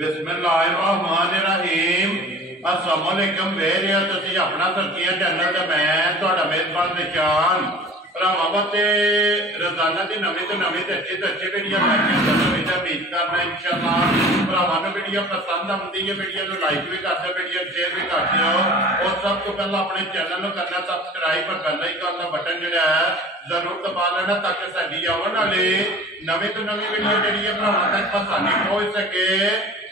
बिस्मिल्लाहिर्रहमानिर्रहीम। अस्सलाम वालेकुम। वेरे हो तुसीं अपना सरकिया चैनल ते मैं तुहाडा मेजबान निशान भरावां ते रोजाना की नवीं तो नवीं ते अच्छी वीडियो लैके उम्मीद करना इंशाअल्लाह भरावां नूं वीडियो पसंद आती है। वीडियो को लाइक भी कर दो, वीडियो शेयर भी कर दो और सब तो पहला अपने चैनल को करना सबसक्राइब और बेल आइकन का बटन जो है जरूर दबा लेना ताकि साडी आने वाली नवीं तो नवीं वीडियो जी भरावां तक आसानी पहुंच सके।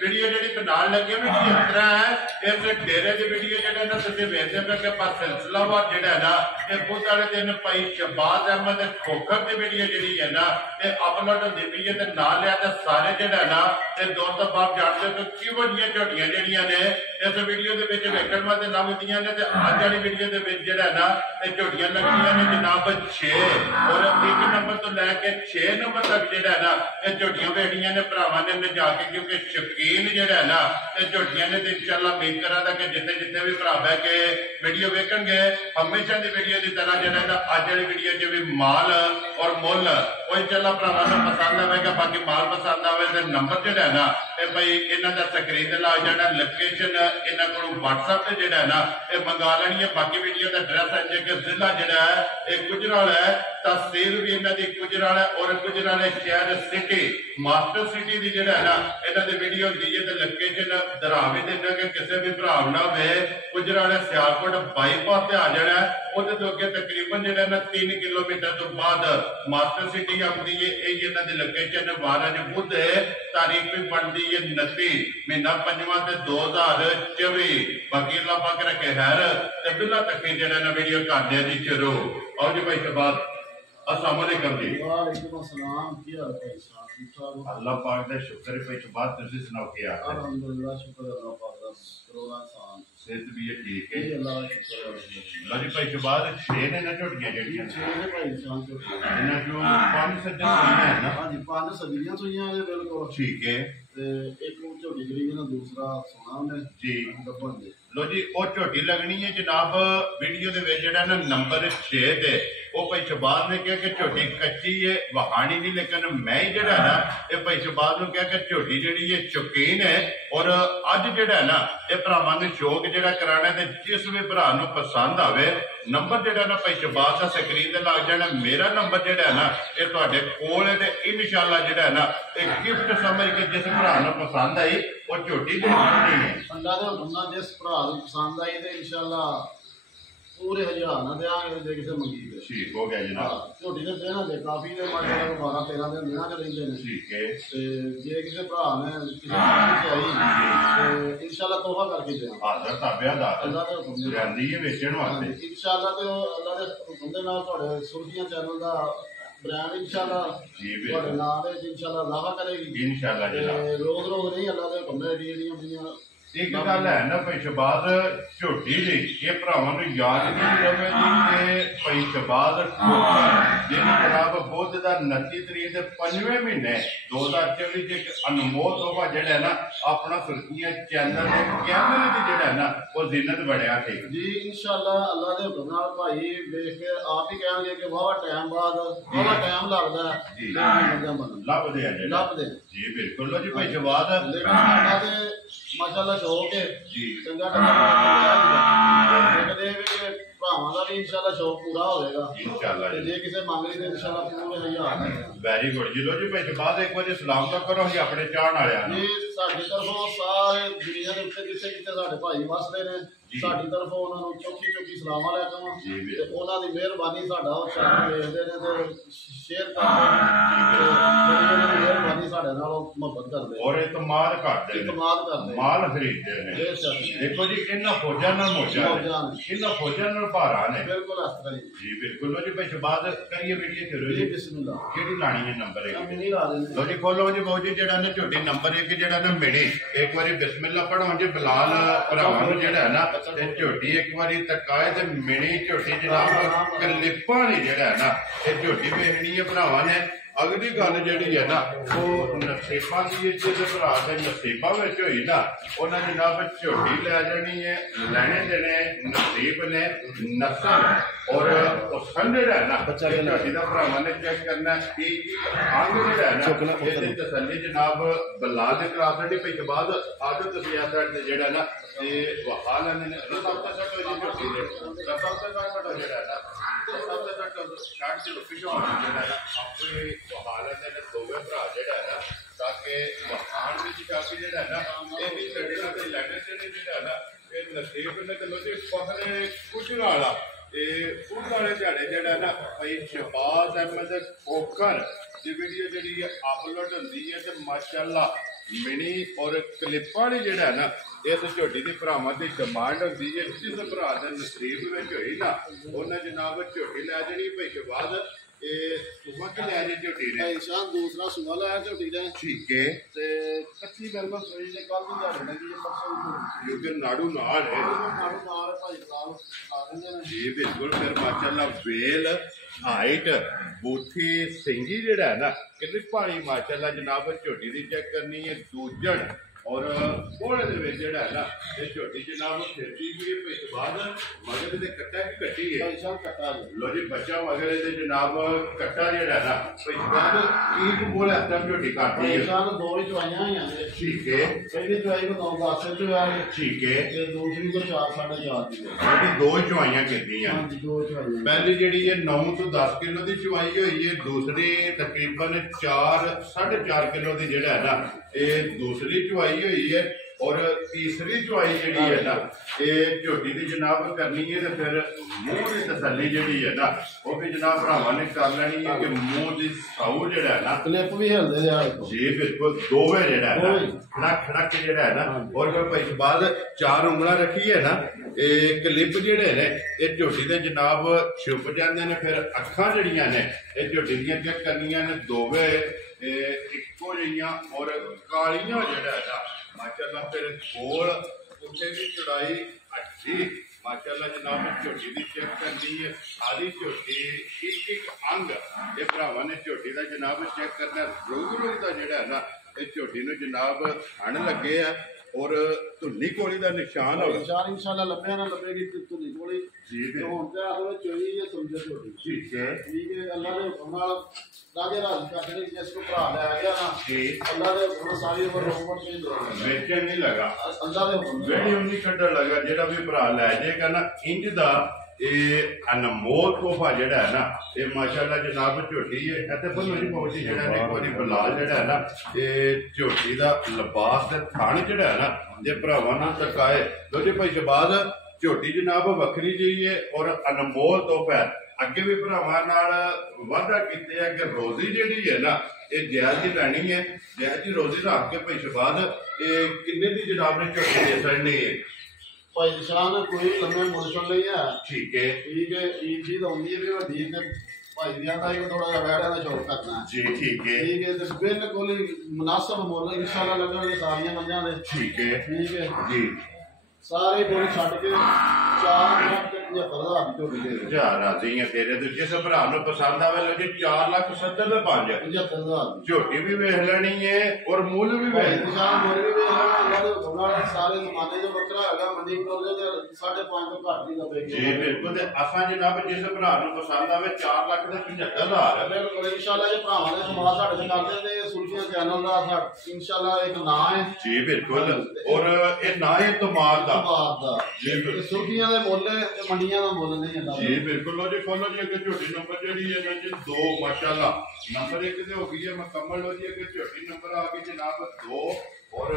वीडियो जी बनाने लगे वीडियो इस तरह है, इस डेरे की वीडियो जो ना तुम वेखते पे कि सिलसिलावार जो है ना ये बुध वाले दिन भाई शहबाज अहमद खोखर की वीडियो जी है ना ये अपलोड होती पई है। ना लिया तो सारे जो है ना ये दोस्त बाप जानते हो किहो जिहियां झोटियां जड़ियां ने इस वीडियो के वेखण वास्ते लगदियां ने। अज वाली वीडियो के जो है ना ये झोटियां लगियां ने जनाब 6 और 1 नंबर तो लैके 6 नंबर तक जो है ना ये झोटियां वेखियां ने भरावां ने जाके, क्योंकि शौकीन जो है ना झोटियां ने इंशाअल्लाह उम्मीद करा कि जिथे जिथे भी भरा बह के वीडियो वेखणगे हमेशा की वीडियो की तरह जो है ना अज वाली वीडियो च भी माल और मुल वो इंशाअल्लाह भरावां नूं पसंद आएगा। बाकी माल पसंद आवे तो नंबर जो है ना भाई इन्हों का स्क्रीन ला जाना, लोकेशन इन्हों को व्हाट्सएप से जो है ना ये मंगा लेनी है। बाकी वीडियो का एड्रैस है जो जिला जो है एक गुजराल है, तहसील भी इन्हों की गुजराल है और गुजराल शहर सिटी मास्टर सिटी की जो है ना इन्हों की वीडियो दी है। तो लोकेशन दरा भी देना कि किसी भी भरा ना हो गुजराल सियालकोट बाईपास से आ जाना है। वो अगे तकरीबन जो है ना 3 किलोमीटर तो बाद मास्टर सिटी आती है। यही इन्हों की लोकेशन 12 बुध तारीख भी बनती है 29 महीना 5वां 2024। बाकी अल्लाह पाक रखे खैर ते बिला तक जो है ना वीडियो कर दिया जी शुरू। और जी भाई शहबाज अस्सलाम वालेकुम जी। वालेकुम अस्सलाम। की हाल है साहब? ठीक ठाक हो? अल्लाह पाक दा शुक्र है भाई शहबाज, तुसी सुनाओ क्या हाल है? अल्हम्दुलिल्लाह शुक्र अल्लाह पाक दा करोड़ा सान सेहत भी है ठीक है अल्लाह का शुक्र है। लो जी भाई शहबाज 6 ने ना झोटियां जड़ियां 6 ने भाई शान को इन्हां चों 5 सज्जन सुइयां है ना? हां जी 5 सदियां सुइयां ने बिल्कुल ठीक है। ते एक झोटी जड़ी ना दूसरा सोना ने जी गब्बन दे। लो जी वो झोटी लगनी है जनाब वीडियो दे विच जेड़ा ना नंबर 6 ते वो भाई शहबाज ने कहा कि झोटी कच्ची है वहानी नहीं, लेकिन मैं ही जड़ा ना ये भाई शहबाज ने कहा कि झोटी जी है शौकीन है और अज जड़ा ना ये भरावां नूं शौक जड़ा कराना है। जिस भी भरा नूं पसंद आवे नंबर जड़ा ना भाई शहबाज का स्क्रीन ते लग जाना। मेरा नंबर जड़ा है ना ये तुहाडे कोल है ते इंशाअल्लाह जड़ा है ना एक गिफ्ट समझ के जिस भरा नूं पसंद आई वो झोटी दे देनी है। अल्लाह दे हुक्म जिस भरा नूं पसंद आई ते इंशाअल्लाह पूरे 1000 ना देंगे जे किसी मंगी दे। ठीक हो गया जनाब। झोटी दे देना दे काफी दे माशाल्लाह 12-13 दिन देना च रहिंदे ने। ठीक है। ते जे किसी भरा ने किसी मंगी आई ते इंशाअल्लाह तोहफा करके देना। हाज़र ताबिया दा अल्लाह दे हुक्म दे रहंदी है बेचण वास्ते इंशाअल्लाह। ते अल्लाह दे हुक्म दे नाल तुहाडे सुर्खियां चैनल दा ब्रांड इंशाअल्लाह जी तुहाडे नाम दे इंशाअल्लाह इजाफा करेगी इंशाअल्लाह जी। रोज रोज नहीं अल्लाह दे हुक्म दे जेड़ियां बुनियां एक गल है ना भाई शहबाज झोटी जी ये भरावां नूं याद नहीं रवे जी कि भाई शहबाज जी जनाब बुध का 29 तरीक के 5वें महीने 2024 एक अनमोल तोहफा जिहड़ा है ना अपना सुर्खियां चैनल के कैमरे की जिहड़ा है ना वो जिन्नत बढ़िया थे जी इंशाअल्लाह। अल्लाह दे हुक्म नाल भाई देख के आप ही कहेंगे कि वाह टाइम बाद वाह टाइम लगदा है जी लभदे जी बिल्कुल। लो जी भाई शहबाज लेकिन माशाअल्लाह शौक है जी चंगा भरावां का भी इंशाअल्लाह शौक पूरा होएगा इंशाअल्लाह। जे किसी मंग ली तो इंशाअल्लाह पूरे 1000 वेरी गुड जी। लो जी भाई शहबाज एक बार सलाम तो करो जी अपने चाहण वालियां जी साडी तरफों सारे दुनिया के उत्ते जिथे जिथे साडे भाई वसदे ने साडी तरफों उन्हां नूं चौकी चौकी सलाम अलैकुम ते उन्हां दी मेहरबानी साडा ओ चैनल देखदे ने ते शेयर करदे ने मेहरबानी साडे नाल मोहब्बत करदे और इतमाद करदे माल खरीददे ने। देखो जी इन्हां फौजां नाल मोजा इन्हां फौजां नाल भारा ने बिल्कुल इस तरह जी बिल्कुल। लो जी भाई शहबाज करिए वीडियो शुरू जी बिस्मिल्लाह। केड़ी लानी है नंबर 1 मिनी ला देने। लो जी खोलो जी बहुत जी जेड़ा ना झोटी नंबर 1 जेड़ा ना मिनी एक बारी बिस्मिल्लाह पढ़ो जी बिलाल भरावां नूं जेड़ा है ना ये झोटी एक बारी तकाए ते मिनी झोटी जनाब कलिपां नहीं जेड़ा है ना ये झोटी वेखनी है भरावां ने ਅਗਲੀ ਗੱਲ ਜਿਹੜੀ ਹੈ ਨਾ ਉਹ ਨਸੀਬਾਂ ਦੀ ਜਿਹਦੇ ਭਰਾ ਦੇ ਨਸੀਬਾਂ ਵਿੱਚ ਹੋਈ ਨਾ ਉਹਨਾਂ ਜਨਾਬ ਝੋਟੀ ਲੈ ਜਾਣੀ ਹੈ ਲੈਣੇ ਦੇਣੇ ਨਸੀਬ ਨੇ ਨਸਲ ਔਰ ਉਹ ਸੰਡੇ ਰਹਿਣਾ ਝੋਟੀ ਦਾ ਭਰਾਵਾਂ ਨੇ ਚੈੱਕ ਕਰਨਾ ਕਿ ਅੰਗ ਜਿਹੜਾ ਹੈ ਨਾ ਇਹਦੀ ਤਸੱਲੀ ਜਨਾਬ ਬਲਾ ਦੇ ਕਰਾ ਦੇਣੀ ਪਈ ਬਾਅਦ ਆਦਤ ਤਸਲੀਆ ਤੇ ਜਿਹੜਾ ਨਾ ਇਹ ਵਹਾ ਲੈਂਦੇ ਨੇ ਰਸਮ ਤਾਂ ਸੱਟ ਹੋ ਜੀ ਝੋਟੀ ਦੇ ਰਸਮ ਤਾਂ ਸੱਟ ਜਿਹੜਾ ਨਾ ਰਸਮ ਤਾਂ ਸੱਟ ਸਟਾਰਟ ਚ ਪਿਛੋਂ ਜਿਹੜਾ ਨਾ ਆਪਣੇ ਵਹਾ ਲੈਂਦੇ ਨੇ ਦੋਵੇਂ ਭਰਾ ਜਿਹੜਾ ਹੈ ਨਾ ਤਾਂ ਕਿ ਵਹਾਣ ਵਿੱਚ ਕਾਫੀ ਜਿਹੜਾ ਹੈ ਨਾ ਇਹ ਵੀ ਸਾਡੇ ਨਾਲ ਲੈਣੇ ਤੇ ਜਿਹੜਾ ਨਾ ਇਹ ਨਸੀਬ ਨੇ ਤੇ ਲੋਕੀ ਪਹਲੇ ਕੁਝ ਵਾਲਾ ਇਹ ਫੁੱਟ ਵਾਲੇ ਝਾੜੇ ਜਿਹੜਾ ਨਾ ਭਾਈ ਸ਼ਬਾਜ਼ ਅਹਿਮਦ ਕੋਕਰ ਦੀ ਵੀਡੀਓ ਜਿਹੜੀ ਹੈ ਅਪਲੋਡ ਹੁੰਦੀ ਹੈ ਤੇ ਮਾਸ਼ਾਅੱਲਾ ਮਿਨੀ ਔਰ ਕਲਿੱਪਾਂ ਵਾਲੀ ਜਿਹੜਾ ਨਾ ਇਸ ਝੋਟੀ ਦੀ ਭਰਾਵਾਂ ਦੀ ਡਿਮਾਂਡ ਹੁੰਦੀ ਹੈ ਜਿਸ ਭਰਾ ਦੇ ਨਸੀਬ ਵਿੱਚ ਹੋਈ ਨਾ ਉਹਨਾਂ ਜਨਾਬ ਝੋਟੀ ਲੈ ਜਾਣੀ ਭਾਈ ਸ਼ਬਾਜ਼ ਇਹ ਸੁਬਾ ਕਿ ਲੈ ਜੇ ਝੋਟੀ ਨੇ ਇਨਸਾਨ ਦੂਸਰਾ ਸੁਬਾ ਲਾਇਆ ਝੋਟੀ ਦਾ ਠੀਕ ਹੈ ਤੇ ਕੱਚੀ ਬਿਲਕੁਲ ਸੋਈ ਨੇ ਕੱਲ ਦੀ ਝਾੜ ਲੱਗੀ ਹੈ ਪਰਸੋਂ ਕਿਉਂਕਿ ਨਾੜੂ ਨਾਲ ਹੈ ਨਾੜੂ ਨਾਲ ਭਾਈ ਲਾਲ ਆ ਦਿੰਦੇ ਨੇ ਜੀ ਬਿਲਕੁਲ ਫਿਰ ਮਾਸ਼ਾਅੱਲਾ ਵੇਲ ਹਾਈਟ ਬੂਥੀ ਸਿੰਗੀ ਜਿਹੜਾ ਹੈ ਨਾ ਕਿੰਨੀ ਭਾਰੀ ਮਾਸ਼ਾਅੱਲਾ ਜਨਾਬ ਝੋਟੀ ਦੀ ਚੈੱਕ ਕਰਨੀ ਹੈ ਦੂਜਣ ਔਰ ਕੋਲੇ ਦੇ ਵਿੱਚ ਜਿਹੜਾ ਹੈ ਨਾ ਇਹ ਝੋਟੀ ਜਨਾਬ ਖੇਤੀ ਵੀ ਇਸ ਬਾਅਦ ਮਗਰ ਦੇ ਕੱਟਾ ਵੀ ਕੱਟੀ ਹੈ ਕੱਟਾ ਲੋ ਜੀ ਬੱਚਾ ਮਗਰ ਦੇ ਜਨਾਬ ਕੱਟਾ ਜਿਹੜਾ ਨਾ ਇਸ ਬਾਅਦ ਇੱਕ ਬੋਲ ਹੱਥਾਂ ਝੋਟੀ ਕੱਟਦੀ ਹੈ ਇਨਸਾਨ ਦੋ ਹੀ ਚਵਾਈਆਂ ਹੋਈਆਂ ਨੇ ਠੀਕ ਹੈ ਪਹਿਲੀ ਚਵਾਈ ਨੂੰ 9-10 ਚ ਆ ਠੀਕ ਹੈ ਤੇ ਦੂਸਰੀ ਨੂੰ 4-4.5 ਦੀ ਇਹਦੀ ਦੋ ਚਵਾਈਆਂ ਕੀਤੀਆਂ ਹਾਂਜੀ ਦੋ ਚਵਾਈਆਂ ਪਹਿਲੀ ਜਿਹੜੀ ਹੈ 9 ਤੋਂ 10 ਕਿਲੋ ਦੀ ਚਵਾਈ ਹੋਈ ਹੈ ਦੂਸਰੀ ਤਕਰੀਬਨ 4-4.5 ਕਿਲੋ ਦੀ ਜਿਹੜਾ ਹੈ ਨਾ ਇਹ ਦੂਸਰੀ ਚਵਾਈ ਹੋਈ ਹੈ ਔਰ ਤੀਸਰੀ ਚਵਾਈ ਜਿਹੜੀ ਹੈ ਨਾ ਇਹ ਝੋਟੀ ਦੀ ਜਨਾਬ ਕਰਨੀ ਹੈ ਤੇ ਫਿਰ ਮੂੰਹ ਦੀ ਤਸੱਲੀ ਜਿਹੜੀ ਹੈ ਨਾ ਉਹ ਵੀ ਜਨਾਬ ਭਰਾਵਾਂ ਨੇ ਕਰ ਲੈਣੀ ਹੈ ਕਿ ਮੂੰਹ ਦੀ ਸਾਊ ਜਿਹੜਾ ਹੈ ਨਾ ਕਲਿੱਪ ਵੀ ਹਿਲਦੇ ਆ ਜੀ ਬਿਲਕੁਲ ਦੋਵੇਂ ਜਿਹੜਾ ਹੈ ਨਾ ਖੜਕ ਜਿਹੜਾ ਹੈ ਨਾ ਔਰ ਫਿਰ ਭਾਈ ਬਾਅਦ 4 ਉਂਗਲਾਂ ਰੱਖੀ ਹੈ ਨਾ ਇਹ ਕਲਿੱਪ ਜਿਹੜੇ ਨੇ ਇਹ ਝੋਟੀ ਦੇ ਜਨਾਬ ਛੁਪ ਜਾਂਦੇ ਨੇ ਫਿਰ ਅੱਖਾਂ ਜਿਹੜੀਆਂ ਨੇ ਇਹ ਝੋਟੀ ਦੀਆਂ ਚੈੱਕ ਕਰਨੀਆਂ ਨੇ ਦੋਵੇਂ ਇੱਕੋ ਜਿਹੀਆਂ ਔਰ ਕਾਲੀਆਂ ਜਿਹੜਾ ਹੈ ਨਾ ਮਾਸ਼ਾਅੱਲਾ ਫਿਰ ਗੋਲ ਉੱਥੇ ਦੀ ਚੜਾਈ ਅੱਛੀ ਮਾਸ਼ਾਅੱਲਾ ਜਨਾਬ ਝੋਟੀ ਦੀ ਚੈੱਕ ਕਰਨੀ ਹੈ ਸਾਰੀ ਝੋਟੀ ਇੱਕ ਅੰਗ ਇਹ ਭਰਾਵਾਂ ਨੇ ਝੋਟੀ ਦਾ ਜਨਾਬ ਚੈੱਕ ਕਰਨਾ ਰੋਗ ਦਾ ਜਿਹੜਾ ਹੈ ਨਾ ਇਹ ਝੋਟੀ ਨੂੰ ਜਨਾਬ ਹਣ ਲੱਗੇ ਆ ਔਰ ਧੁੰਨੀ ਕੋਲੀ ਦਾ ਨਿਸ਼ਾਨ ਹੋਵੇ ਨਿਸ਼ਾਨ ਇਨਸ਼ਾਅੱਲਾ ਲੱਭਿਆ ਨਾ ਲੱਭੇਗੀ ਧੁੰਨੀ ਕੋਲੀ ਜੀ ਹੁਣ ਤੇ ਆਹ ਵਿੱਚ ਚੋਈ ਇਹ ਸਮਝੋ ਝੋਟੀ ਠੀਕ ਹੈ ਅੱਲਾਹ ਦੇ ਹੁਕਮ ਨਾਲ ਰਾਜੇ ਰਾਜ ਕਰਦੇ ਨੇ ਜਿਸ ਨੂੰ ਭਰਾ ਲੈ ਆ ਗਿਆ ਨਾ ਜੀ ਅੱਲਾਹ ਦੇ ਹੁਕਮ ਸਾਰੀ ਉਮਰ ਰੋਕਣ ਤੇ ਦੋ ਵੇਚਣ ਨਹੀਂ ਲਗਾ ਅੱਲਾਹ ਦੇ ਹੁਕਮ ਜਿਹੜੀ ਉਨੀ ਕੱਢਣ ਲਗਾ ਜਿਹੜਾ ਵੀ ਭਰਾ ਲੈ ਜਾਏਗਾ ਨਾ ਇੰਜ ਦਾ ਇਹ ਅਨਮੋਲ ਤੋਹਫਾ ਜਿਹੜਾ ਹੈ ਨਾ ਇਹ ਮਾਸ਼ਾਅੱਲਾ ਜਨਾਬ ਝੋਟੀ ਹੈ ਅਤੇ ਬੰਨੋ ਜੀ ਪਹੁੰਚੀ ਜਿਹੜਾ ਨੇ ਕੋਈ ਬਲਾਲ ਜਿਹੜਾ ਹੈ ਨਾ ਇਹ ਝੋਟੀ ਦਾ ਲਿਬਾਸ ਤੇ ਥਣ ਜਿਹੜਾ ਹੈ ਨਾ ਜੇ ਭਰਾਵਾਂ ਨਾਲ ਤਕਾਏ ਦੋਜੇ ਭਾਈ ਸ਼ਬਾਜ਼ ਝੋਟੀ ਜਨਾਬ ਵੱਖਰੀ ਜਿਹੀ ਹੈ ਔਰ ਅਨਮੋਲ ਤੋਹਫਾ ਅੱਗੇ ਵੀ ਭਰਾਵਾਂ ਨਾਲ ਵਾਅਦਾ ਕੀਤੇ ਆ ਕਿ ਰੋਜ਼ੀ ਜਿਹੜੀ ਹੈ ਨਾ ਇਹ ਜਾਇਜ਼ ਹੀ ਲੈਣੀ ਹੈ ਜਾਇਜ਼ ਹੀ ਰੋਜ਼ੀ ਰੱਖ ਕੇ ਭਾਈ ਸ਼ਬਾਜ਼ ਇਹ ਕਿੰਨੇ ਦੀ ਜਨਾਬ ਨੇ ਝੋਟੀ ਦੇ ਸਕਣੀ ਹੈ ਭਾਈ ਨਿਸ਼ਾਨ ਕੋਈ ਲੰਮੇ ਮੁਲਕ ਲਈ ਹੈ ਠੀਕ ਹੈ ਇਹ ਚੀਜ਼ ਆਉਂਦੀ ਹੈ ਵੀ ਵੱਡੀ ਤੇ ਭਾਈ ਵਿਆਹ ਦਾ ਇੱਕ ਥੋੜਾ ਜਿਹਾ ਵੈੜਿਆਂ ਦਾ ਸ਼ੌਕ ਕਰਨਾ ਜੀ ਠੀਕ ਹੈ ਤੇ ਬਿਲਕੁਲ ਹੀ ਮੁਨਾਸਬ ਮੁੱਲ ਇਨਸ਼ਾਅੱਲਾ ਲੱਗਣਗੇ ਸਾਰੀਆਂ ਮੰਝਾਂ ਦੇ ਠੀਕ ਹੈ ਜੀ ਸਾਰੇ ਬੋਲ ਛੱਡ ਕੇ 4,75,000 ਦੀ ਝੋਟੀ ਦੇ ਜਾ ਰਾਜ਼ੀ ਹੈ ਤੇਰੇ ਤੇ ਜਿਸ ਭਰਾ ਨੂੰ ਪਸੰਦ ਆਵੇ ਲੋ ਜੀ 4,70,500 75,000 ਝੋਟੀ ਵੀ ਵੇਖ ਲੈਣੀ ਹੈ ਔਰ ਮੁੱਲ ਵੀ ਵੇਖ ਨਿਸ਼ਾਨ ਮੁੱਲ ਵੀ ਵੇਖ ਲੈਣਾ ਅੱਲਾ ਦੇ ਹੁਕਮ ਨਾਲ ਸਾਰੇ ਜ਼ਮਾਨੇ ਦੇ ਬੱਕਰਾ ਹੈਗਾ ਮੰਡੀ ਕੋਲ ਦੇ 5.5 ਤੋਂ ਘੱਟ ਨਹੀਂ ਲੱਭੇਗੀ ਜੀ ਬਿਲਕੁਲ ਤੇ ਅਸਾਂ ਜਨਾਬ ਜਿਸ ਭਰਾ ਨੂੰ ਪਸੰਦ ਆਵੇ 4,75,000 ਬਿਲਕੁਲ ਇਨਸ਼ਾਅੱਲਾ ਜੇ ਭਰਾਵਾਂ ਦੇ ਸਮਾਜ ਸਾਡੇ ਨਾਲ ਕਰਦੇ ਤੇ ਸੁਰਖੀਆਂ ਚੈਨਲ ਦਾ ਇਨਸ਼ਾਅੱਲਾ ਇੱਕ ਨਾਂ ਹੈ ਜੀ ਬਿਲਕੁਲ ਔਰ ਇਹ ਨਾਂ ਹੈ ਤਮਾਦ ਦਾ ਜੀ ਬਿਲਕੁਲ ਸੁਰਖੀਆਂ ਦੇ ਮੁੱਲ ਤੇ ਮੰਡੀਆਂ ਦਾ ਮੁੱਲ ਨਹੀਂ ਹੁੰਦਾ ਜੀ ਬਿਲਕੁਲ ਲੋ ਜੀ ਖੋਲੋ ਜੀ ਅੱਗੇ ਝੋਟੀ ਨੰਬਰ ਜਿਹੜੀ ਹੈ ਨਾ ਜੀ 2 ਮਾਸ਼ਾਅੱਲਾ ਨੰਬਰ 1 ਤੇ ਹੋ ਗਈ ਹੈ ਮੁਕੰਮਲ ਹੋ ਜੀ ਅੱਗੇ ਝੋਟੀ ਨੰਬਰ ਆ ਗਈ ਜਨਾਬ 2 ਔਰ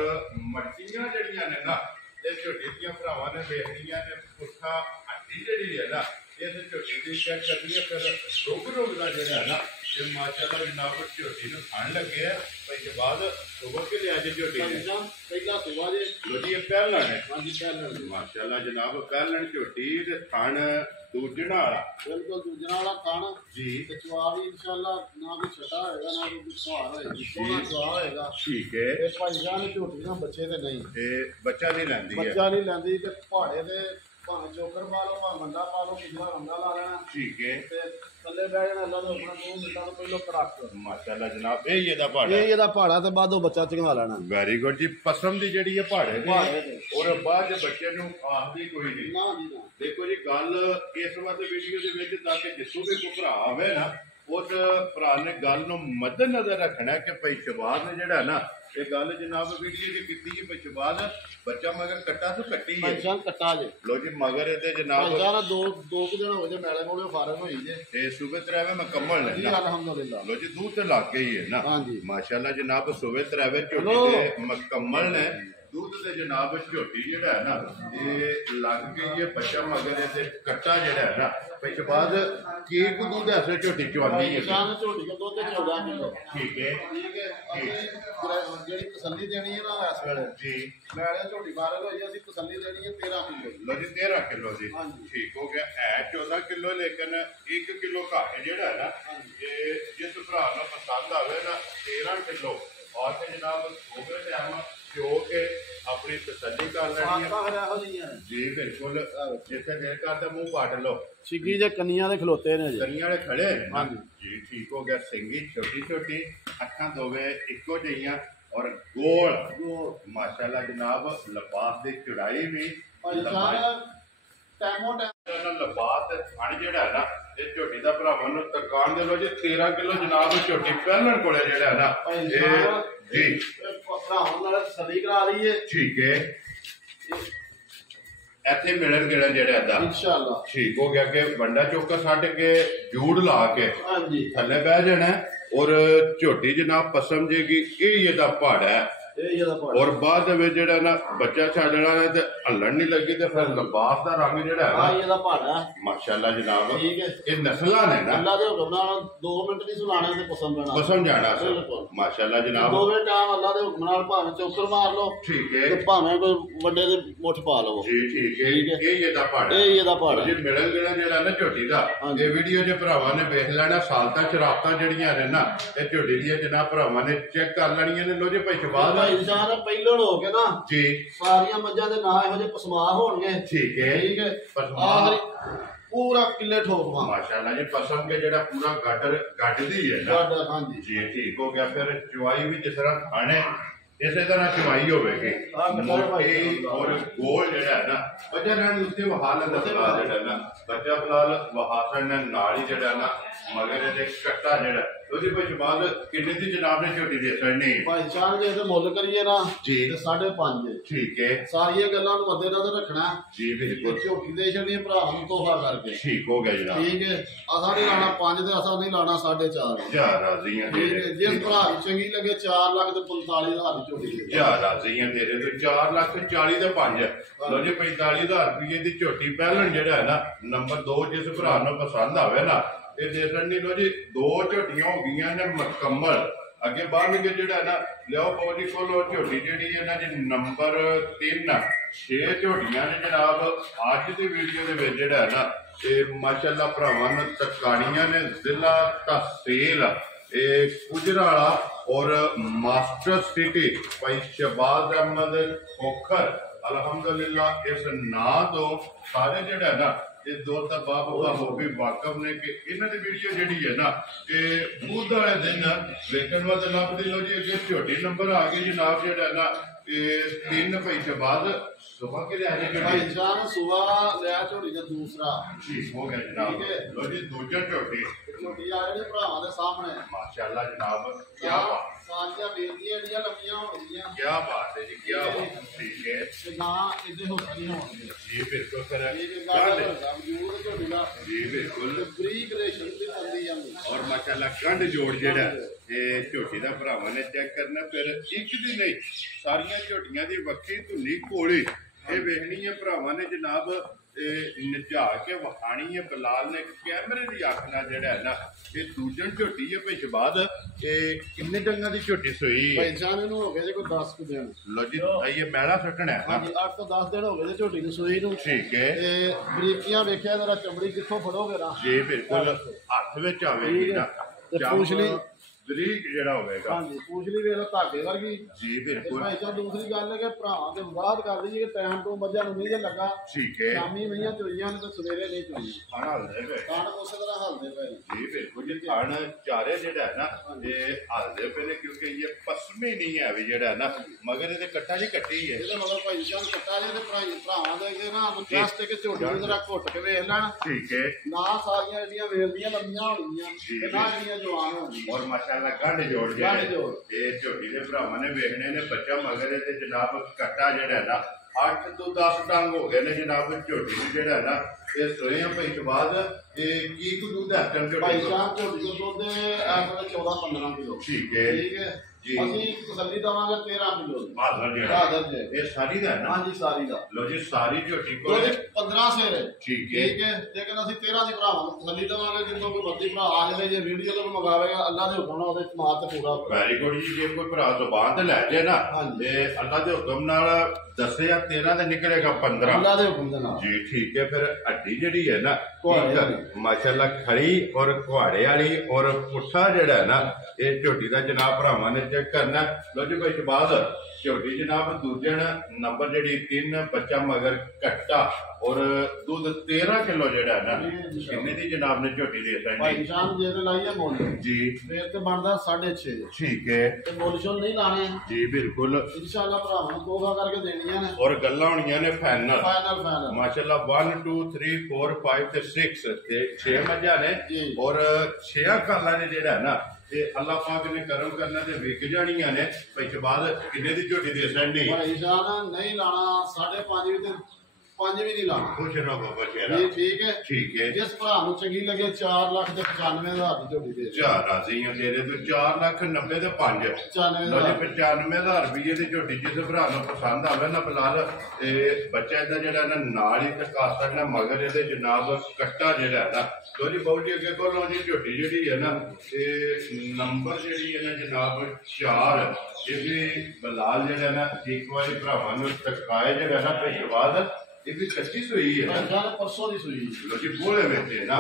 ਮੱਟੀਆਂ ਜਿਹੜੀਆਂ ਨੇ ਨਾ ਇਹ ਝੋਟੀ ਦੀਆਂ ਭਰਾਵਾਂ ਨੇ ਵੇਖਣੀਆਂ ਨੇ ਪੁੱਠਾ ਹੱਡੀ ਜਿਹੜੀ ਹੈ ਨਾ ਇਸ ਝੋਟੀ ਦੀ ਚੈੱਕ ਕਰਨੀ ਹੈ ਫਿਰ ਰੋਗ ਦਾ ਜਿਹੜਾ ਹੈ ਨਾ ਇਹ ਮਾਸ਼ਾਅੱਲਾ ਜਨਾਬ ਝੋਟੀ ਨੂੰ ਖਾਣ ਲੱਗੇ ਆ ਭਾਈ ਬਾਅਦ ਸੁਬਹ ਕੇ ਲਿਆ ਜੇ ਝੋਟੀ ਨੇ ਪਹਿਲਾ ਸੁਬਹ ਜੇ ਲੋ ਜੀ ਇਹ ਪਹਿਲਾਂ ਹੈ ਹਾਂਜੀ ਪਹਿਲਾਂ ਮਾਸ਼ਾਅੱਲਾ ਜਨਾਬ ਪਹਿਲਣ ਝੋਟੀ ਤੇ ਥਣ ਦੂਜਣਾ ਵਾਲਾ ਬਿਲਕੁਲ ਦੂਜਣਾ ਵਾਲਾ ਥਣ ਜੀ ਤੇ ਚਵਾ ਵੀ ਇਨਸ਼ਾਅੱਲਾ ਨਾ ਕੋਈ ਛੋਟਾ ਹੋਏਗਾ ਨਾ ਕੋਈ ਸੁਹਾਰ ਹੋਏਗੀ ਸੋਹਣਾ ਚਵਾ ਹੋਏਗਾ ਠੀਕ ਹੈ ਇਹ ਭਾਈ ਜਾਨ ਝੋਟੀ ਨਾ ਬੱਚੇ ਤੇ ਨਹੀਂ ਇਹ ਬੱਚਾ ਨਹੀਂ ਲੈਂਦੀ ਹੈ ਬੱਚਾ ਨਹੀਂ ਲੈਂਦੀ ਤੇ ਪਹਾੜੇ ਦੇ ਭਾਵੇਂ ਚੋਕਰ ਪਾ ਲਓ ਭਾਵੇਂ ਮੰਡਾ ਪਾ ਲਓ ਕਿੰਨਾ ਮੰਡਾ ਲਾ ਲੈਣਾ ਠੀਕ ਹੈ ਤੇ ਥੱਲੇ ਬਹਿ ਜਾਣਾ ਅੱਲਾ ਦੇ ਹੁਕਮ 2 ਮਿੰਟਾਂ ਤੋਂ ਪਹਿਲਾਂ ਕੜਾਕ ਮਾਸ਼ਾਅੱਲਾ ਜਨਾਬ ਇਹ ਇਹਦਾ ਪਹਾੜਾ ਇਹ ਇਹਦਾ ਪਹਾੜਾ ਤੇ ਬਾਅਦੋਂ ਬੱਚਾ ਚੰਗਾ ਲੈਣਾ ਵੈਰੀ ਗੁੱਡ ਜੀ ਪਸਮ ਦੀ ਜਿਹੜੀ ਹੈ ਪਹਾੜੇ ਦੀ ਔਰ ਬਾਅਦ ਚ ਬੱਚੇ ਨੂੰ ਆਖਦੀ ਕੋਈ ਨਹੀਂ ਨਾ ਜੀ ਨਾ ਦੇਖੋ ਜੀ ਗੱਲ ਇਸ ਵਾਰ ਵੀਡੀਓ ਦੇ ਵਿੱਚ ਤਾਂ ਕਿ ਜਿੱਥੋਂ ਵੀ ਕੋਈ ਭਰਾ ਆਵੇ ਨਾ ਉਸ ਭਰਾ ਨੇ ਗੱਲ ਨੂੰ ਮੱਦੇ ਨਜ਼ਰ ਰੱਖਣਾ ਕਿ ਭਾਈ ਸ਼ਬਾਜ਼ ਨੇ ਜਿਹੜਾ ਨਾ ਇਹ ਗੱਲ ਜਨਾਬ ਵੀਡੀਓ ਦੀ ਕੀਤੀ ਹੈ ਭਾਈ ਸ਼ਬਾਜ਼ ਬੱਚਾ ਮਗਰ ਕੱਟਾ ਤੋਂ ਕੱਟੀ ਹੈ ਬੱਚਾ ਕੱਟਾ ਜੇ ਲੋ ਜੀ ਮਗਰ ਇਹਦੇ ਜਨਾਬ ਬੱਚਾ ਦੋ ਦਿਨ ਹੋ ਗਏ ਮੈਲੇ ਕੋਲੇ ਫਾਰਗ ਹੋਈ ਜੇ ਇਹ ਸੂਬੇ ਤਰਾਵੇ ਮੁਕੰਮਲ ਨੇ ਜੀ ਅਲਹਮਦੁਲਿਲਾ ਲੋ ਜੀ ਦੂਰ ਤੇ ਲੱਗ ਗਈ ਹੈ ਨਾ ਹਾਂਜੀ ਮਾਸ਼ਾਅੱਲਾ ਜਨਾਬ ਸੂਬੇ ਤਰਾਵੇ ਝੋਟੀ ਦੇ ਮੁਕੰਮਲ ਨੇ ਦੁੱਧ ਦੇ ਜਨਾਬ ਝੋਟੀ ਜਿਹੜਾ ਹੈ ਨਾ ਇਹ ਲੱਗ ਗਈ ਹੈ ਬੱਚਾ ਮਗਰ ਇਹਦੇ ਕੱਟਾ ਜਿਹੜਾ ਹੈ ਨਾ ਭਾਈ ਸ਼ਬਾਜ਼ ਕੀ ਕੁ ਦੁੱਧ ਐਸੇ ਝੋਟੀ ਚਵਾਉਂਦੀ ਹੈ ਸ਼ਾਨ ਝੋਟੀ ਦਾ ਦੁੱਧ 14 ਕਿਲੋ ਠੀਕ ਹੈ ਅਸੀਂ ਜਿਹੜੀ ਤਸੱਲੀ ਦੇਣੀ ਹੈ ਨਾ ਇਸ ਵੇਲੇ ਜੀ ਮੈਲੇ ਝੋਟੀ ਫਾਰਗ ਹੋਈ ਅਸੀਂ ਤਸੱਲੀ ਦੇਣੀ ਹੈ 13 ਕਿਲੋ ਲੋ ਜੀ 13 ਕਿਲੋ ਜੀ ਠੀਕ ਹੋ ਗਿਆ ਹੈ 14 ਕਿਲੋ ਲੇਕਿਨ 1 ਕਿਲੋ ਘੱਟ ਜਿਹੜਾ ਹੈ ਨਾ ਇਹ ਜਿਸ ਭਰਾ ਨੂੰ ਪਸੰਦ ਆਵੇ ਨਾ 13 ਕਿਲੋ ਔਰ ਤੇ ਜਨਾਬ ਹੋਵੇ ਟਾਈਮ ਜੋ ਕਿ ਆਪਣੀ ਤਸੱਲੀ ਕਰ ਲੈਣੀ ਹੈ ਜੀ ਬਿਲਕੁਲ ਜਿੱਥੇ ਦਿਲ ਕਰਦਾ ਮੂੰਹ ਪਾਟ ਲਓ ਛਿੱਗੀ ਦੇ ਕੰਨੀਆਂ ਦੇ ਖਲੋਤੇ ਨੇ ਜੀ ਕੰਨੀਆਂ ਵਾਲੇ ਖੜੇ ਹਾਂਜੀ ਜੀ ਠੀਕ ਹੋ ਗਿਆ ਸਿੰਗੀ ਛੋਟੀ ਛੋਟੀ ਅੱਖਾਂ ਦੋਵੇਂ ਇੱਕੋ ਜਿਹੀਆਂ ਔਰ ਗੋਲ ਮਾਸ਼ਾਅੱਲਾ ਜਨਾਬ ਲਿਬਾਸ ਦੀ ਚੜਾਈ ਵੀ ਟਾਈਮੋ ਟਾਈਮ ਲਿਬਾਸ ਤੇ ਥਣ ਜਿਹੜਾ ਹੈ ਨਾ ਇਹ ਝੋਟੀ ਦਾ ਭਰਾਵਾਂ ਨੂੰ ਤਕਾਨ ਦੇ ਲੋ ਜੀ 13 ਕਿਲੋ ਜਨਾਬ ਝੋਟੀ ਪਹਿਲਣ ਕੋਲੇ ਜਿਹੜਾ ਹੈ ਨਾ ਇਹ ਜੀ ਭਰਾਵਾਂ ਨਾਲ ਤਸੱਲੀ ਕਰਾ ਲਈਏ ਠੀਕ ਹੈ ਇੱਥੇ ਮਿਲਣ ਗਿਲਣ ਜਿਹੜਾ ਦਾ ਇਨਸ਼ਾਅੱਲਾ ਠੀਕ ਹੋ ਗਿਆ ਕਿ ਬੰਡਾ ਚੌਕਾ ਛੱਡ ਕੇ ਜੂੜ ਲਾ ਕੇ ਹਾਂਜੀ ਥੱਲੇ ਬਹਿ ਜਾਣਾ ਔਰ ਝੋਟੀ ਜਨਾਬ ਪਸਮ ਜੇਗੀ ਇਹ ਇਹਦਾ ਪਹਾੜਾ ਹੈ ਔਰ ਬਾਅਦ ਦੇ ਵਿੱਚ ਜਿਹੜਾ ਨਾ ਬੱਚਾ ਛੱਡਣਾ ਹੈ ਤੇ ਹੱਲਣ ਨਹੀਂ ਲੱਗੀ ਤੇ ਫਿਰ ਲਿਬਾਸ ਦਾ ਰੰਗ ਜਿਹੜਾ ਹੈ ਨਾ ਇਹਦਾ ਪਹਾੜਾ ਮਾਸ਼ਾਅੱਲਾ ਜਨਾਬ ਠੀਕ ਹੈ ਇਹ ਨਸਲਾਂ ਨੇ ਨਾ ਅੱਲਾ ਦੇ ਹੁਕਮ ਨਾਲ 2 ਮਿੰਟ ਨਹੀਂ ਸੁਣਾਣਾ ਤੇ ਪਸਮ ਜਾਣਾ ਮਾਸ਼ਾਅੱਲਾ ਜਨਾਬ ਦੋਵੇਂ ਟਾਈਮ ਅੱਲਾ ਦੇ ਹੁਕਮ ਨਾਲ ਭਾਵੇਂ ਚੌਕਰ ਮਾਰ ਲਓ ਠੀਕ ਹੈ ਤੇ ਭਾਵੇਂ ਕੋਈ ਵੱਡੇ ਦੇ ਮੁੱਠ ਪਾ ਲਵੋ ਜੀ ਠੀਕ ਹੈ ਇਹ ਇਹਦਾ ਪਹਾੜਾ ਇਹ ਇਹਦਾ ਪਹਾੜਾ ਜੇ ਮਿਲਣ ਗਿਲਣ ਜਿਹੜਾ ਨਾ ਝੋਟੀ ਦਾ ਇਹ ਵੀਡੀਓ ਜੇ ਭਰਾਵਾਂ ਨੇ ਵੇਖ ਲੈਣਾ ਸਾਲਤਾਂ ਸ਼ਰਾਬਤਾਂ ਜਿਹੜੀਆਂ ਨੇ ਨਾ ਇਹ ਝੋਟੀ ਦੀਆਂ ਜਨਾਬ ਭਰਾਵਾਂ ਨੇ ਚੈੱਕ ਕਰ ਲੈਣੀਆਂ ਨੇ ਲੋ ਜੇ ਭਾਈ ਸ਼ਬਾਜ਼ ਇਨਸਾਨ ਪਹਿਲੋਂ ਹੋ ਕੇ ਨਾ ਜੀ ਸਾਰੀਆਂ ਮੱਝਾਂ ਦੇ ਨਾਂ ਇਹੋ ਜਿਹੇ ਪਸਮਾ ਹੋਣਗੇ ਠੀਕ ਹੈ ਠੀਕ ਹੈ ਆਖਰੀ ਪੂਰਾ ਕਿੱਲੇ ਠੋਕਵਾ ਮਾਸ਼ਾਅੱਲਾ ਜੀ ਪਸਮ ਕੇ ਜਿਹੜਾ ਪੂਰਾ ਗੱਡਦੀ ਹੈ ਨਾ ਹਾਂਜੀ ਜੀ ਠੀਕ ਹੋ ਗਿਆ ਫਿਰ ਚੁਆਈ ਵੀ ਜਿਸ ਤਰ੍ਹਾਂ ਖਾਣੇ ਇਸੇ ਤਰ੍ਹਾਂ ਚੁਆਈ ਹੋਵੇਗੀ ਮੋਟੀ ਔਰ ਗੋਲ ਜਿਹੜਾ ਹੈ ਨਾ ਬੱਚਾ ਨਾਲ ਉੱਤੇ ਵਹਾਲ ਦਾ ਜਿਹੜਾ ਨਾ ਬੱਚਾ ਫਿਲਹਾਲ ਵਹਾਸਣ ਨਾਲ ਹੀ ਜਿਹੜਾ ਨਾ ਮਗਰ ਇਹਦੇ ਕੱਟਾ ਜਿਹੜਾ ਉਹਦੇ ਵਿੱਚ ਬਾਅਦ ਕਿੰਨੇ ਦੀ ਜਨਾਬ ਨੇ ਝੋਟੀ ਦੇ ਸੜਨੀ ਭਾਈ ਸਾਹਿਬ ਜੇ ਤੇ ਮੁੱਲ ਕਰੀਏ ਨਾ ਜੀ ਤੇ 5.5 ਠੀਕ ਹੈ ਸਾਰੀਆਂ ਗੱਲਾਂ ਨੂੰ ਮੱਦੇ ਨਜ਼ਰ ਰੱਖਣਾ ਜੀ ਬਿਲਕੁਲ ਝੋਟੀ ਦੇ ਛੜਨੀ ਭਰਾ ਨੂੰ ਤੋਹਫਾ ਕਰਕੇ ਠੀਕ ਹੋ ਗਿਆ ਜਨਾਬ ਠੀਕ ਹੈ ਅਸਾਂ ਨਹੀਂ ਲਾਣਾ 5 ਤੇ ਅਸਾਂ ਨਹੀਂ ਲਾਣਾ 4.5 ਜਾ ਰਾਜ਼ੀਆਂ ਠੀਕ ਹੈ ਜਿਸ ਭਰਾ ਨੂੰ ਚੰਗੀ ਲੱਗੇ 4 ਲੱਖ ਤੇ 45,000 ਦੀ ਝੋਟੀ ਦੇ ਜਾ ਰਾਜ਼ੀਆਂ ਤੇਰੇ ਤੋਂ 4 ਲੱਖ 40 ਦੇ 5 ਲੋ ਜੀ 45,000 ਰੁਪਏ ਦੀ ਝੋਟੀ ਪਹਿਲਣ ਜਿਹੜਾ ਹੈ ਨਾ ਨੰਬਰ 2 ਜਿਸ ਭਰਾ ਨੂੰ ਪਸੰਦ ਆਵੇ ਨਾ ਇਹ ਦੇ ਨਹੀਂ ਲੋ ਜੀ 2 ਝੋਟੀਆਂ ਹੋ ਗਈਆਂ ਨੇ ਮੁਕੰਮਲ ਅੱਗੇ ਬਾਹਰਨਗੇ ਜਿਹੜਾ ਨਾ ਲਿਓ ਬੋਡੀ ਕੋਲੋਂ ਝੋਟੀ ਜਿਹੜੀ ਇਹਨਾਂ ਦੀ ਨੰਬਰ 3 6 ਝੋਟੀਆਂ ਨੇ ਜਨਾਬ ਅੱਜ ਦੀ ਵੀਡੀਓ ਦੇ ਵਿੱਚ ਜਿਹੜਾ ਹੈ ਨਾ ਇਹ ਮਾਸ਼ਾਅੱਲਾ ਭਰਾਵਾਂ ਨੂੰ ਤਕਾਣੀਆਂ ਨੇ ਜ਼ਿਲ੍ਹਾ ਤਹਿਸੀਲ ਇਹ ਗੁਜਰਾਲਾ ਔਰ ਮਾਸਟਰ ਸਿਟੀ ਭਾਈ ਸ਼ਬਾਜ਼ ਅਹਿਮਦ ਖੋਖਰ ਅਲਹਮਦੁਲਿਲਾ ਇਸ ਨਾਂ ਤੋਂ ਸਾਰੇ ਜਿਹੜਾ ਨਾ ਇਹ ਦੋ ਤਾਂ ਬਾਬਾ ਹੋ ਵੀ ਵਾਕਫ ਨੇ ਕਿ ਇਹਨਾਂ ਦੀ ਵੀਡੀਓ ਜਿਹੜੀ ਹੈ ਨਾ ਇਹ ਬੁੱਧ ਵਾਲੇ ਦਿਨ ਵੇਖਣ ਵਾਸਤੇ ਲੱਭਦੀ ਲੋ ਜੀ ਅੱਗੇ ਝੋਟੀ ਨੰਬਰ ਆ ਗਈ ਜਨਾਬ ਜਿਹੜਾ ਨਾ ਇਹ 3 ਭਾਈ ਸ਼ਬਾਜ਼ ਸੁਬਾ ਕੇ ਲਿਆ ਜੇ ਭਾਈ ਜਾਨ ਸੁਬਾ ਲਿਆ ਝੋਟੀ ਦਾ ਦੂਸਰਾ ਠੀਕ ਹੋ ਗਿਆ ਜਨਾਬ ਲੋ ਜੀ ਦੂਜਾ ਝੋਟੀ ਝੋਟੀ ਆ ਜਿਹੜੇ ਭਰਾਵਾਂ ਦੇ ਸਾਹਮਣੇ ਮਾਸ਼ਾਅੱਲਾ ਜਨਾਬ ਕੀ ਬਾਤ ਸਾਰੀਆਂ ਬੇਦੀਆਂ ਜਿਹੜੀਆਂ ਲੰਮੀਆਂ ਹੋਣਗੀਆਂ ਕੀ ਬਾਤ ਹੈ ਜੀ ਕੀ ਬਾਤ ਠੀਕ ਹੈ ਤੇ ਨਾ ਇਹਦੇ ਹੋ ਨਹੀਂ ਹੋਣਗੇ ਜੀ ਬਿਲਕੁਲ ਸਰ ਇਹ ਗੱਲ ਵਜੂਦ ਝੋਟੀ ਦਾ ਜੀ ਬਿਲਕੁਲ ਬਰੀਕ ਰੇਸ਼ਮ ਦੀ ਹੁੰਦੀ ਜਾਂਦੀ ਔਰ ਮਾਸ਼ਾਅੱਲਾ ਗੰਢ ਜੋੜ ਜਿਹੜਾ ਇਹ ਝੋਟੀ ਦਾ ਭਰਾਵਾਂ ਨੇ ਚੈੱਕ ਕਰਨਾ ਫਿਰ ਇੱਕ ਦੀ ਨਹੀਂ ਸਾਰੀਆਂ ਝੋਟੀਆਂ ਦੀ ਵੱਖਰੀ ਧੁੰਨੀ ਕੋਲੀ ਇਹ ਵੇਖਣੀ ਹੈ ਭਰਾਵਾਂ ਨੇ ਜਨਾਬ ਨਜਾ ਕੇ ਵਖਾਣੀ ਹੈ ਬਲਾਲ ਨੇ ਕੈਮਰੇ ਦੀ ਅੱਖ ਨਾਲ ਜਿਹੜਾ ਹੈ ਨਾ ਇਹ ਦੂਜਣ ਝੋਟੀ ਹੈ ਭਾਈ ਸ਼ਬਾਦ ਇਹ ਕਿੰਨੇ ਡੰਗਾਂ ਦੀ ਝੋਟੀ ਸੋਈ ਭਾਈ ਜਾਨ ਨੂੰ ਹੋ ਗਏ ਜੇ ਕੋਈ 10 ਕੁ ਦਿਨ ਲੋ ਜੀ ਇਹ ਮੈਲਾ ਸੱਟਣਾ ਹੈ ਹਾਂਜੀ 8 ਤੋਂ 10 ਦਿਨ ਹੋ ਗਏ ਜੇ ਝੋਟੀ ਨੂੰ ਸੋਈ ਨੂੰ ਠੀਕ ਹੈ ਤੇ ਬਰੀਕੀਆਂ ਵੇਖਿਆ ਜਰਾ ਚਮੜੀ ਕਿੱਥੋਂ ਫੜੋਗੇ ਨਾ ਜੀ ਬਿਲਕੁਲ ਹੱਥ ਵਿੱਚ ਆਵੇਗੀ ਨਾ ਤੇ ਪੁੱਛ ਲਈ ਬਰੀਕ ਜਿਹੜਾ ਹੋਵੇਗਾ। ਹਾਂਜੀ ਪੂਛਲੀ ਵੇਖ ਲਓ ਧਾਗੇ ਵਰਗੀ ਜੀ ਬਿਲਕੁਲ। ਭਾਈ ਸਾਹਿਬ ਦੂਸਰੀ ਗੱਲ ਹੈ ਕਿ ਭਰਾਵਾਂ ਦੇ ਬਾਤ ਕਰ ਦਈਏ ਕਿ ਟਾਈਮ ਤੋਂ ਮੱਝਾਂ ਨੂੰ ਨਹੀਂ ਜੇ ਲੱਗਾ ਠੀਕ ਹੈ ਸ਼ਾਮੀ ਮਈਆਂ ਚੋਈਆਂ ਨੇ ਤੇ ਸਵੇਰੇ ਨਹੀਂ ਚੋਈਆਂ ਖਾਣਾ ਹਲਦੇ ਪਏ ਖਾਣ ਉਸੇ ਤਰ੍ਹਾਂ ਹਲਦੇ ਪਏ ਜੀ ਬਿਲਕੁਲ ਜੀ। ਖਾਣ ਚਾਰੇ ਜਿਹੜਾ ਹੈ ਨਾ ਇਹ ਹਲਦੇ ਪਏ ਨੇ ਕਿਉਂਕਿ ਇਹ ਪਸਮੇ ਨਹੀਂ ਹੈ ਵੀ ਜਿਹੜਾ ਨਾ ਮਗਰ ਇਹਦੇ ਕੱਟਾ ਜੀ ਕੱਟੀ ਹੈ ਇਹਦਾ ਮਤਲਬ ਭਾਈ ਸਾਹਿਬ ਕੱਟਾ ਜੇ ਤੇ ਭਰਾਵਾਂ ਦੇ ਅੱਗੇ ਨਾ ਪਲਾਸਟਿਕ ਕੇ ਝੋਟੀ ਨੂੰ ਜਰਾ ਘੁੱਟ ਕੇ ਵੇਖ ਲੈਣ ਠੀਕ ਹੈ ਨਾ ਸਾਰੀਆਂ ਜਿਹੜੀਆਂ ਵੇਲਦੀਆਂ ਲੰਮੀਆਂ ਹੋਣਗੀਆਂ ਤੇ ਨਾ ਜਿਹੜੀਆਂ ਜਵਾਨ ਹੋਣਗੀਆਂ ਔਰ ਮਾਸ਼ਾਅੱਲਾ ਗੰਢ ਜੋੜ ਇਹ ਝੋਟੀ ਦੇ ਭਰਾਵਾਂ ਨੇ ਵੇਖਣੇ ਨੇ ਬੱਚਾ ਮਗਰ ਇਹਦੇ ਜਨਾਬ ਕੱਟਾ ਜਿਹੜਾ ਨਾ 8 ਤੋਂ 10 ਡੰਗ ਹੋ ਗਏ ਨੇ ਜਨਾਬ ਝੋਟੀ ਨੂੰ ਜਿਹੜਾ ਨਾ ਇਹ ਸੋਏ ਭਾਈ ਤੋਂ ਬਾਅਦ ਇਹ ਕੀ ਕੁ ਦੁੱਧ ਹੈ ਭਾਈ ਸਾਹਿਬ ਝੋਟੀ ਦਾ ਦੁੱਧ ਇਸ 14-15 ਕਿਲੋ ਠੀਕ ਹੈ ਜੀ ਅਸੀਂ ਤਸੱਲੀ ਦਵਾਂਗੇ 13 ਕਿਲੋ ਬਾਦਰ ਜਿਹੜਾ ਇਹ ਸਾਰੀ ਦਾ ਹੈ ਨਾ ਹਾਂਜੀ ਸਾਰੀ ਦਾ ਲੋ ਜੀ ਸਾਰੀ ਝੋਟੀ ਕੋਲ 15 ਸੇਰ ਹੈ ਠੀਕ ਹੈ ਲੇਕਿਨ ਅਸੀਂ 13 ਦੀ ਭਰਾਵਾਂ ਨੂੰ ਤਸੱਲੀ ਦਵਾਂਗੇ ਜਿੱਦੋਂ ਕੋਈ ਮਰਜ਼ੀ ਭਰਾ ਆ ਜਾਵੇ ਜੇ ਵੀਡੀਓ ਤੋਂ ਮੰਗਾਵੇਗਾ ਅੱਲਾ ਦੇ ਹੁਕਮ ਨਾਲ ਉਹਦੇ ਮਾਲ ਤੇ ਪੂਰਾ ਵੈਰੀ ਗੁੱਡ ਜੀ। ਜੇ ਕੋਈ ਭਰਾ ਜ਼ੁਬਾਨ ਤੇ ਲੈ ਜਾਏ ਨਾ ਤੇ ਅੱਲਾ ਦੇ ਹੁਕਮ ਨਾਲ ਦੱਸੇ ਆ 13 ਦੇ ਨਿਕਲੇਗਾ 15 ਅੱਲਾ ਦੇ ਹੁਕਮ ਦੇ ਨਾਲ ਜੀ ਠੀਕ ਹੈ। ਫਿਰ ਹੱਡੀ ਜਿਹੜੀ ਹੈ ਨਾ ਮਾਸ਼ਾਅੱਲਾ ਖੜੀ ਔਰ ਕੁਹਾੜੇ ਵਾਲੀ ਔਰ ਪੁੱਠਾ ਜਿਹੜਾ ਹੈ ਨਾ ਇਹ ਝੋਟੀ ਦਾ ਜਨਾਬ ਭਰਾਵਾਂ ਨੇ ਚੈੱਕ ਕਰਨਾ। ਲੋ ਜੀ ਭਾਈ ਬਾਅਦ ਝੋਟੀ ਜਨਾਬ ਦੂਜੇ ਨੰਬਰ ਜਿਹੜੀ 3 ਬੱਚਾ ਮਗਰ ਕੱਟਾ ਔਰ ਦੁੱਧ 13 ਕਿਲੋ ਜਿਹੜਾ ਹੈ ਨਾ ਕਿੰਨੇ ਦੀ ਜਨਾਬ ਨੇ ਝੋਟੀ ਦੇ ਦਿੱਤਾ ਭਾਈ ਸਾਹਿਬ ਜੇ ਤੇ ਲਾਈਏ ਮੁੱਲ ਜੀ ਫੇਰ ਤੇ ਬਣਦਾ 6.5 ਠੀਕ ਹੈ ਤੇ ਮੁੱਲ ਸ਼ੋਲ ਨਹੀਂ ਲਾਣੇ ਜੀ ਬਿਲਕੁਲ ਇਨਸ਼ਾਅੱਲਾ ਭਰਾਵਾਂ ਨੂੰ ਤੋਹਫਾ ਕਰਕੇ ਦੇਣੀਆਂ ਨੇ ਔਰ ਗੱਲਾਂ ਹੋਣੀਆਂ ਨੇ ਫਾਈਨਲ ਮਾਸ਼ਾਅੱਲਾ 1 2 3 4 5 ਤੇ 6 ਤੇ 6 ਮੱਝਾਂ ਨੇ ਔਰ 6 ਕਾਲਾਂ ਨੇ ਜਿਹੜਾ ਹੈ ਨਾ ਤੇ ਅੱਲਾਹ ਪਾਕ ਨੇ ਕਰਮ ਕਰਨਾ ਤੇ ਵਿਕ ਜਾਣੀਆਂ ਨੇ ਭਾਈ ਬਾਅਦ ਕਿੰਨੇ ਦੀ ਝੋਟੀ ਦੇ ਸੈਂਡੀ ਭਾਈ ਸਾਹਿਬ ਨਹੀਂ ਲਾਣਾ 5.5 ਤੇ 5 ਵੀ ਨਹੀਂ ਲਾਣਾ ਖੁਸ਼ ਰਹੋ ਬਾਬਾ ਸ਼ੇਰਾ ਠੀਕ ਹੈ ਜਿਸ ਭਰਾ ਨੂੰ ਚੰਗੀ ਲੱਗੇ 4 ਲੱਖ ਤੇ 95,000 ਦੀ ਝੋਟੀ ਦੇ ਚਾਰ ਰਾਜ਼ੀਆਂ ਤੇਰੇ ਤੋਂ 4 ਲੱਖ 90 ਤੇ 5 95,000 ਰੁਪਏ ਦੀ ਝੋਟੀ ਜਿਸ ਭਰਾ ਨੂੰ ਪਸੰਦ ਆਵੇ ਨਾ ਬਲਾਲ ਤੇ ਬੱਚਾ ਇਹਦਾ ਜਿਹੜਾ ਨਾ ਨਾਲ ਹੀ ਤੇ ਕਾਸਰ ਨਾ ਮਗਰ ਇਹਦੇ ਜਨਾਬ ਕੱਟਾ ਜਿਹੜਾ ਹੈ ਨਾ ਲੋ ਜੀ ਬਹੁਤ ਜੀ ਅੱਗੇ ਕੋਲੋਂ ਜੀ ਝੋਟੀ ਜਿਹੜੀ ਹੈ ਨਾ ਇਹ ਨੰਬਰ ਜਿਹੜੀ ਹੈ ਨਾ ਜਨਾਬ 4 ਇਹ ਵੀ ਬਲਾਲ ਜਿਹੜਾ ਨਾ ਇੱਕ ਵਾਰੀ ਭਰਾਵਾਂ ਨੂੰ ਟਕਾਏ ਜਿਹੜਾ ਨਾ ਭੇਜਵਾਦ ਇਹ ਵੀ ਕੱਚੀ ਸੂਈ ਹੈ ਪਰਸੋਂ ਦੀ ਸੂਈ ਲੋ ਜੀ ਬੋਲੇ ਵਿੱਚ ਨਾ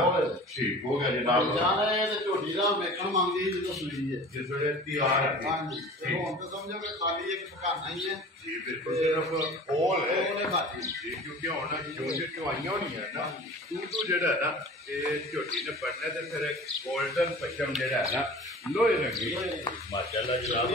ਠੀਕ ਹੋ ਗਿਆ ਜਨਾਬ ਜਾਨੇ ਤੇ ਝੋਟੀ ਦਾ ਵੇਖਣ ਮੰਗਦੀ ਜਦੋਂ ਸੂਈ ਹੈ ਜਿਸ ਵੇਲੇ ਤਿਆਰ ਹੈ ਹਾਂਜੀ ਹੁਣ ਤਾਂ ਸਮਝੋ ਕਿ ਖਾਲੀ ਇੱਕ ਪਕਾਨਾ ਹੀ ਹੈ ਜੀ ਬਿਲਕੁਲ ਸਿਰਫ ਹੋਲ ਹੈ ਜੀ ਕਿਉਂਕਿ ਹੁਣ ਜੋ ਚੁਆਈਆਂ ਹੋਣੀਆਂ ਨਾ ਤੂੰ ਜਿਹੜਾ ਨਾ ਇਹ ਝੋਟੀ ਨੇ ਪੜਨਾ ਤੇ ਫਿਰ ਗੋਲਡਨ ਪਸ਼ਮ ਜਿਹੜਾ ਹੈ ਨਾ ਲੋਹੇ ਰੰਗੀ ਮਾਸ਼ਾਅੱਲਾ ਜਨਾਬ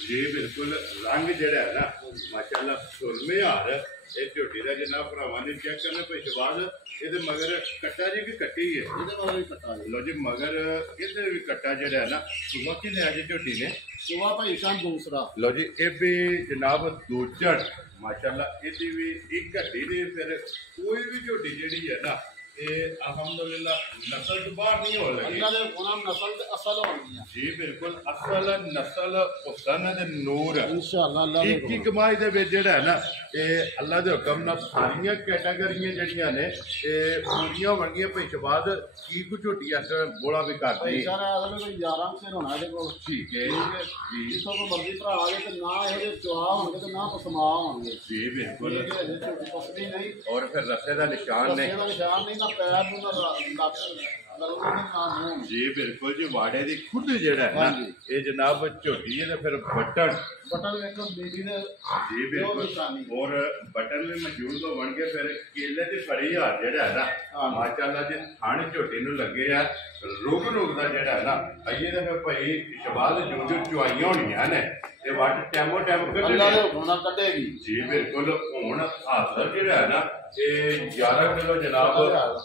ਜੀ ਬਿਲਕੁਲ ਰੰਗ ਜਿਹੜਾ ਹੈ ਨਾ ਮਾਸ਼ਾਅੱਲਾ ਸੁਰਮੇ ਹਾਰ ਇਹ ਝੋਟੀ ਦਾ ਜਨਾਬ ਭਰਾਵਾਂ ਨੇ ਚੈੱਕ ਕਰਨਾ ਪਿਛਵਾਦ ਇਹਦੇ ਮਗਰ ਕੱਟਾ ਜੀ ਵੀ ਕੱਟੀ ਹੈ ਇਹਦੇ ਮਗਰ ਵੀ ਕੱਟਾ ਲੋ ਜੀ ਮਗਰ ਇਹਦੇ ਵੀ ਕੱਟਾ ਜਿਹੜਾ ਹੈ ਨਾ ਸੁਬਾ ਕਿ ਲਿਆ ਜੀ ਝੋਟੀ ਨੇ ਸੁਬਾ ਭਾਈ ਸਾਹਿਬ ਦੂਸਰਾ ਲੋ ਜੀ ਇਹ ਵੀ ਜਨਾਬ ਦੂਜੜ ਮਾਸ਼ਾਅੱਲਾ ਇਹਦੀ ਵੀ ਇੱਕ ਹੱਡੀ ਦੀ ਫਿਰ ਕੋਈ ਵੀ ਝੋਟੀ ਜਿਹੜੀ ਹੈ ਨਾ ਇਹ ਅਲਹਮਦੁਲਿਲਾ ਨਸਲ ਤੋਂ ਬਾਹਰ ਨਹੀਂ ਹੋਣ ਲੱਗੀ ਅੱਲਾ ਦੇ ਹੁਕਮ ਨਸਲ ਤੇ ਅਸਲ ਹੋਣੀ ਹੈ ਜੀ ਬਿਲਕੁਲ ਅਸਲ ਨਸਲ ਹੁਸਨ ਤੇ ਨੂਰ ਇਨਸ਼ਾਅੱਲਾ ਅੱਲਾ ਦੇ ਇੱਕ ਕਮਾਈ ਦੇ ਵਿੱਚ ਜਿਹੜਾ ਹੈ ਨਾ ਇਹ ਅੱਲਾ ਦੇ ਹੁਕਮ ਨਾਲ ਸਾਰੀਆਂ ਕੈਟਾਗਰੀਆਂ ਜਿਹੜੀਆਂ ਨੇ ਇਹ ਪੂਰੀਆਂ ਹੋਣਗੀਆਂ ਪਿਛਵਾਦ ਕੀ ਕੁ ਝੋਟੀ ਇਸ ਬੋਲਾ ਵੀ ਕਰਦੀ ਹੈ ਅਸਲ ਵਿੱਚ 11 ਸਿਰ ਹੋਣਾ ਇਹਦੇ ਕੋਲ ਠੀਕ ਹੈ ਜੀ ਜਿੱਥੋਂ ਕੋਈ ਮਰਜ਼ੀ ਭਰਾ ਆ ਜਾਏ ਤੇ ਨਾ ਇਹਦੇ ਚੁਆ ਹੋਣਗੇ ਤੇ ਨਾ ਪਸਮਾ ਹੋਣਗੇ ਜੀ ਬਿਲਕੁਲ ਪਸਮੀ ਨਹੀਂ ਔਰ ਫਿਰ ਰਸੇ ਦਾ ਨਿਸ਼ਾਨ ਨੇ ਪੈਰ ਨੂੰ ਲੱਕ ਜੀ ਬਿਲਕੁਲ ਜੀ ਵਾੜੇ ਦੀ ਖੁਦ ਜਿਹੜਾ ਹੈ ਨਾ ਇਹ ਜਨਾਬ ਝੋਟੀ ਹੈ ਫਿਰ ਬਟਨ ਵੇਖੋ ਬੀਬੀ ਦੇ ਜੀ ਬਿਲਕੁਲ ਔਰ ਬਟਨ ਵੀ ਮੌਜੂਦ ਹੋਣਗੇ ਫਿਰ ਕੇਲੇ ਦੀ ਫੜੀ ਹਾਰ ਜਿਹੜਾ ਹੈ ਨਾ ਮਾਸ਼ਾਅੱਲਾ ਜੀ ਥਣ ਝੋਟੀ ਨੂੰ ਲੱਗੇ ਆ ਰੁਕ ਦਾ ਜਿਹੜਾ ਹੈ ਨਾ ਅਈਏ ਦੇ ਫਿਰ ਭਾਈ ਸ਼ਬਾਦ ਜੋ ਚੁਆਈਆਂ ਹੋਣੀਆਂ ਨੇ ਤੇ ਵੱਟ ਟੈਮੋ ਟੈਮ ਕੱਢੇਗੀ ਜੀ ਬਿਲਕੁਲ ਹੁਣ ਹਾਜ਼ਰ ਜਿਹੜਾ ਹੈ ਨਾ ਇਹ 11 ਕਿਲੋ ਜਨਾਬ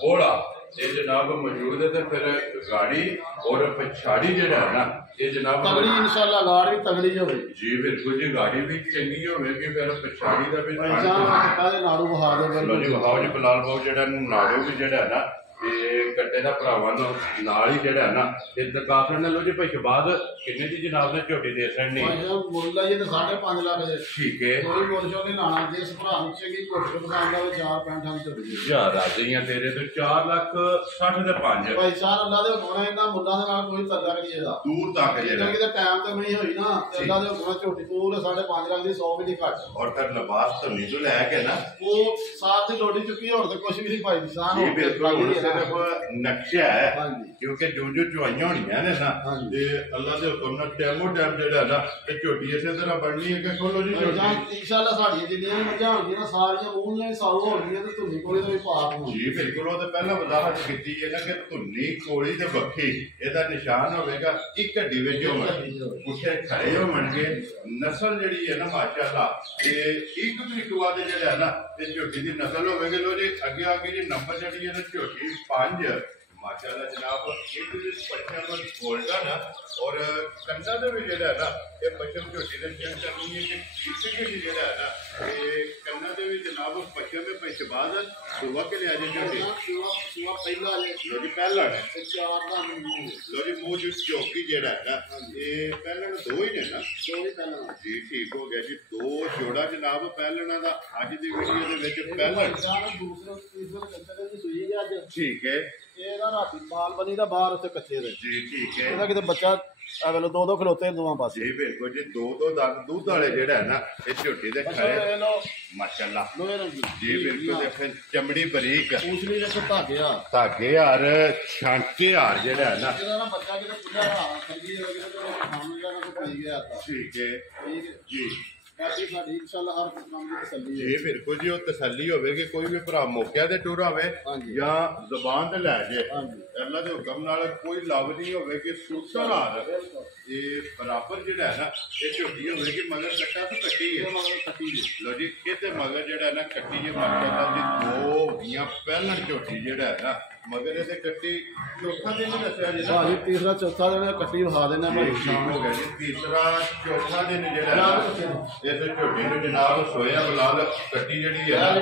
ਬੋਲਾ ਇਹ ਜਨਾਬ ਮੌਜੂਦ ਹੈ ਤੇ ਫਿਰ ਗਾੜੀ ਔਰ ਪਛਾੜੀ ਜਿਹੜਾ ਹੈ ਨਾ ਇਹ ਜਨਾਬ ਤਗੜੀ ਇਨਸ਼ਾਅੱਲਾ ਗਾੜ ਵੀ ਤਗੜੀ ਹੋਵੇ ਜੀ ਬਿਲਕੁਲ ਜੀ ਗਾੜੀ ਵੀ ਚੰਗੀ ਹੋਵੇਗੀ ਫਿਰ ਪਛਾੜੀ ਦਾ ਵੀ ਪਹਿਲੇ ਨਾੜੂ ਬਹਾ ਦੇ ਲੋ ਜੀ ਬਹਾਓ ਜੀ ਬਲਾਲ ਬਾਬੂ ਜਿਹੜਾ ਨਾੜੂ ਵੀ ਜਿਹੜਾ ਹੈ ਨਾ ਇਹ ਕੱਟੇ ਦਾ ਭਰਾਵਾਂ ਨੂੰ ਨਾਲ ਹੀ ਜਿਹੜਾ ਨਾ ਤੇ ਦਰਕਾਫਰ ਨੇ ਲੋ ਜੀ ਭਾਈ ਬਾਅਦ ਕਿੰਨੇ ਦੀ ਜਨਾਬ ਨੇ ਝੋਟੀ ਦੇ ਸਕਣੀ ਮੁੱਲ ਲਾਈਏ ਤੇ 5.5 ਲੱਖ ਦੇ ਠੀਕ ਹੈ ਕੋਈ ਮੁੱਲ ਚੋਂ ਨਹੀਂ ਲਾਣਾ ਜਿਸ ਭਰਾ ਨੂੰ ਚੰਗੀ ਘੁੱਟ ਕੇ ਪਸੰਦ ਆਵੇ 4.5 ਝੋਟੀ ਯਾਰ ਰਾਜੀਆਂ ਤੇਰੇ ਤੋਂ 4 ਲੱਖ 60 ਦੇ 5 ਭਾਈ ਸਾਹਿਬ ਅੱਲਾ ਦੇ ਹੋਣਾ ਇਹਨਾਂ ਮੁੱਲਾਂ ਦੇ ਨਾਲ ਕੋਈ ਤਰਦਾ ਨਹੀਂ ਇਹਦਾ ਦੂਰ ਤੱਕ ਜਿਹੜਾ ਕਿਤੇ ਟਾਈਮ ਤੇ ਨਹੀਂ ਹੋਈ ਨਾ ਤੇ ਅੱਲਾ ਦੇ ਹੋਣਾ ਝੋਟੀ ਪੂਰੇ 5.5 ਲੱਖ ਦੀ 100 ਵੀ ਨਹੀਂ ਘੱਟ ਔਰ ਫਿਰ ਲਿਬਾਸ ਧੰਨੀ ਤੋਂ ਲੈ ਕੇ ਨਾ ਉਹ ਸਾਥ ਦੀ ਲੋਡੀ ਚੁੱਕੀ ਹੋਰ ਤੇ ਕੁਝ ਵੀ ਨਹੀਂ ਭਾਈ ਸਾਹਿਬ ਜੀ ਬਿਲਕੁਲ ਸਿਰਫ ਨਕਸ਼ਾ ਹੈ ਹਾਂਜੀ ਕਿਉਂਕਿ ਜੋ ਚੁਆਈਆਂ ਹੋਣੀਆਂ ਨੇ ਨਾ ਤੇ ਅੱਲਾ ਦੇ ਹੁਕਮ ਨਾਲ ਟਾਈਮੋ ਟਾਈਮ ਜਿਹੜਾ ਨਾ ਤੇ ਝੋਟੀ ਇਸੇ ਤਰ੍ਹਾਂ ਬਣਨੀ ਹੈ ਕਿ ਖੋਲੋ ਜੀ ਝੋਟੀ ਇਨਸ਼ਾਅੱਲਾ ਸਾਡੀਆਂ ਜਿੰਨੀਆਂ ਮੱਝਾਂ ਹੋਣਗੀਆਂ ਨਾ ਸਾਰੀਆਂ ਮੂੰਹਾਂ ਸਾਊ ਹੋਣਗੀਆਂ ਤੇ ਧੁੰਨੀ ਕੋਲੇ ਤੋਂ ਵੀ ਪਾਪ ਹੋਣਗੇ ਜੀ ਬਿਲਕੁਲ ਉਹ ਤਾਂ ਪਹਿਲਾਂ ਵਜ਼ਾਹਤ ਕੀਤੀ ਹੈ ਨਾ ਕਿ ਧੁੰਨੀ ਕੋਲੀ ਤੇ ਬੱਖੀ ਇਹਦਾ ਨਿਸ਼ਾਨ ਹੋਵੇਗਾ ਇੱਕ ਹੱਡੀ ਵਿੱਚ ਹੋਵੇ ਉੱਥੇ ਖੜੇ ਹੋਣਗੇ ਨਸਲ ਜਿਹੜੀ ਹੈ ਨਾ ਮਾਸ਼ਾਅੱਲਾ ਤੇ ਇੱਕ ਬਾਅਦ ਜਿਹੜਾ ਹੈ ਨਾ ਇਹ ਝੋਟੀ ਦੀ ਨਸਲ ਹੋਵੇਗੀ ਲੋ ਜੀ ਅੱਗੇ ਜੀ ਨੰਬਰ ਜਿਹੜੀ ਹੈ ਨਾ ਝੋਟੀ 5 माशाल्लाह जनाब एक पश्चिम गोल्डन और कंधा दे भी जेड़ा है ना ये पश्चिम झोटी दे चेक करनी है कि किसी भी जेड़ा है ना ये कंधा दे भी जनाब पश्चिम में पैशबाज सुबह के लिए आ जाए झोटी सुबह पहला लो जी पहला है चार दा लो जी मुंह जो चौकी जेड़ा है ना ये पहला दो ही ने ना दो ही पहला जी ठीक हो गया जी दो जोड़ा जनाब पहलना दा आज दी वीडियो दे विच पहला दूसरा तीसरा कंधा दी सुई है आज ठीक है ਇਹਦਾ ਰਾਤੀ ਮਾਲ ਬਣੀ ਦਾ ਬਾਹਰ ਉੱਤੇ ਕੱਚੇ ਦੇ ਜੀ ਠੀਕ ਹੈ ਇਹਦਾ ਕਿਤੇ ਬੱਚਾ ਅਗਲੇ ਦੋ ਖਲੋਤੇ ਦੋਵਾਂ ਪਾਸੇ ਜੀ ਬਿਲਕੁਲ ਜੀ ਦੋ ਦੁੱਧ ਵਾਲੇ ਜਿਹੜਾ ਹੈ ਨਾ ਇਹ ਝੋਟੀ ਦੇ ਖਾਏ ਮਾਸ਼ਾਅੱਲਾ ਲੋਹੇ ਰੰਗੀ ਜੀ ਬਿਲਕੁਲ ਦੇਖੋ ਚਮੜੀ ਬਰੀਕ ਉਸਲੀ ਦੇਖੋ ਧਾਗੇ ਹਾਰ ਛਾਂਕੇ ਹਾਰ ਜਿਹੜਾ ਹੈ ਨਾ ਇਹਦਾ ਬੱਚਾ ਕਿਤੇ ਪੁੱਜਾ ਹਾਰ ਖੰਡੀ ਹੋ ਗਿਆ ਤੇ ਖਾਣ ਜਾਣਾ ਕੋ ਪਈ ਗਿਆ ਤਾਂ ਠੀਕ ਹੈ ਜੀ ਸਾਡੀ ਇਨਸ਼ਾਅੱਲਾ ਹਰ ਕੰਮ ਦੀ ਤਸੱਲੀ ਹੈ ਜੀ ਬਿਲਕੁਲ ਜੀ ਉਹ ਤਸੱਲੀ ਹੋਵੇਗੀ ਕੋਈ ਵੀ ਭਰਾ ਮੌਕਿਆਂ ਤੇ ਟੁਰ ਆਵੇ ਜਾਂ ਜ਼ਬਾਨ ਤੇ ਲੈ ਜੇ ਅੱਲਾ ਦੇ ਹੁਕਮ ਨਾਲ ਕੋਈ ਲਵ ਨਹੀਂ ਹੋਵੇਗੀ ਸੁਸਰ ਹਾਰ ਇਹ ਬਰਾਬਰ ਜਿਹੜਾ ਹੈ ਨਾ ਇਹ ਝੋਟੀ ਹੋਵੇਗੀ ਮਗਰ ਕੱਟਾ ਤੋਂ ਕੱਟੀ ਹੈ ਲੋ ਜੀ ਇਹਦੇ ਮਗਰ ਜਿਹੜਾ ਨਾ ਕੱਟੀ ਹੈ ਮਾਸ਼ਾਅੱਲਾ ਦੀ ਦੋ ਦੀਆਂ ਪਹਿਲਾਂ ਝੋਟੀ ਜਿਹੜਾ ਹੈ ਨਾ ਮਗਰ ਇਹਦੇ ਕੱਟੀ ਚੌਥਾ ਦਿਨ ਦੱਸਿਆ ਜੀ ਭਾਜੀ ਤੀਸਰਾ ਚੌਥਾ ਦਿਨ ਕੱਟੀ ਵਿਖਾ ਦੇਣਾ ਭਾਈ ਸ਼ਾਮ ਹੋ ਗਿਆ ਜੀ ਤੀਸਰਾ ਚੌਥਾ ਦਿਨ ਜਿਹੜਾ ਇਸ ਝੋਟੀ ਨੂੰ ਜਨਾਬ ਸੋਇਆ ਬਲਾਲ ਕੱਟੀ ਜਿਹੜੀ ਹੈ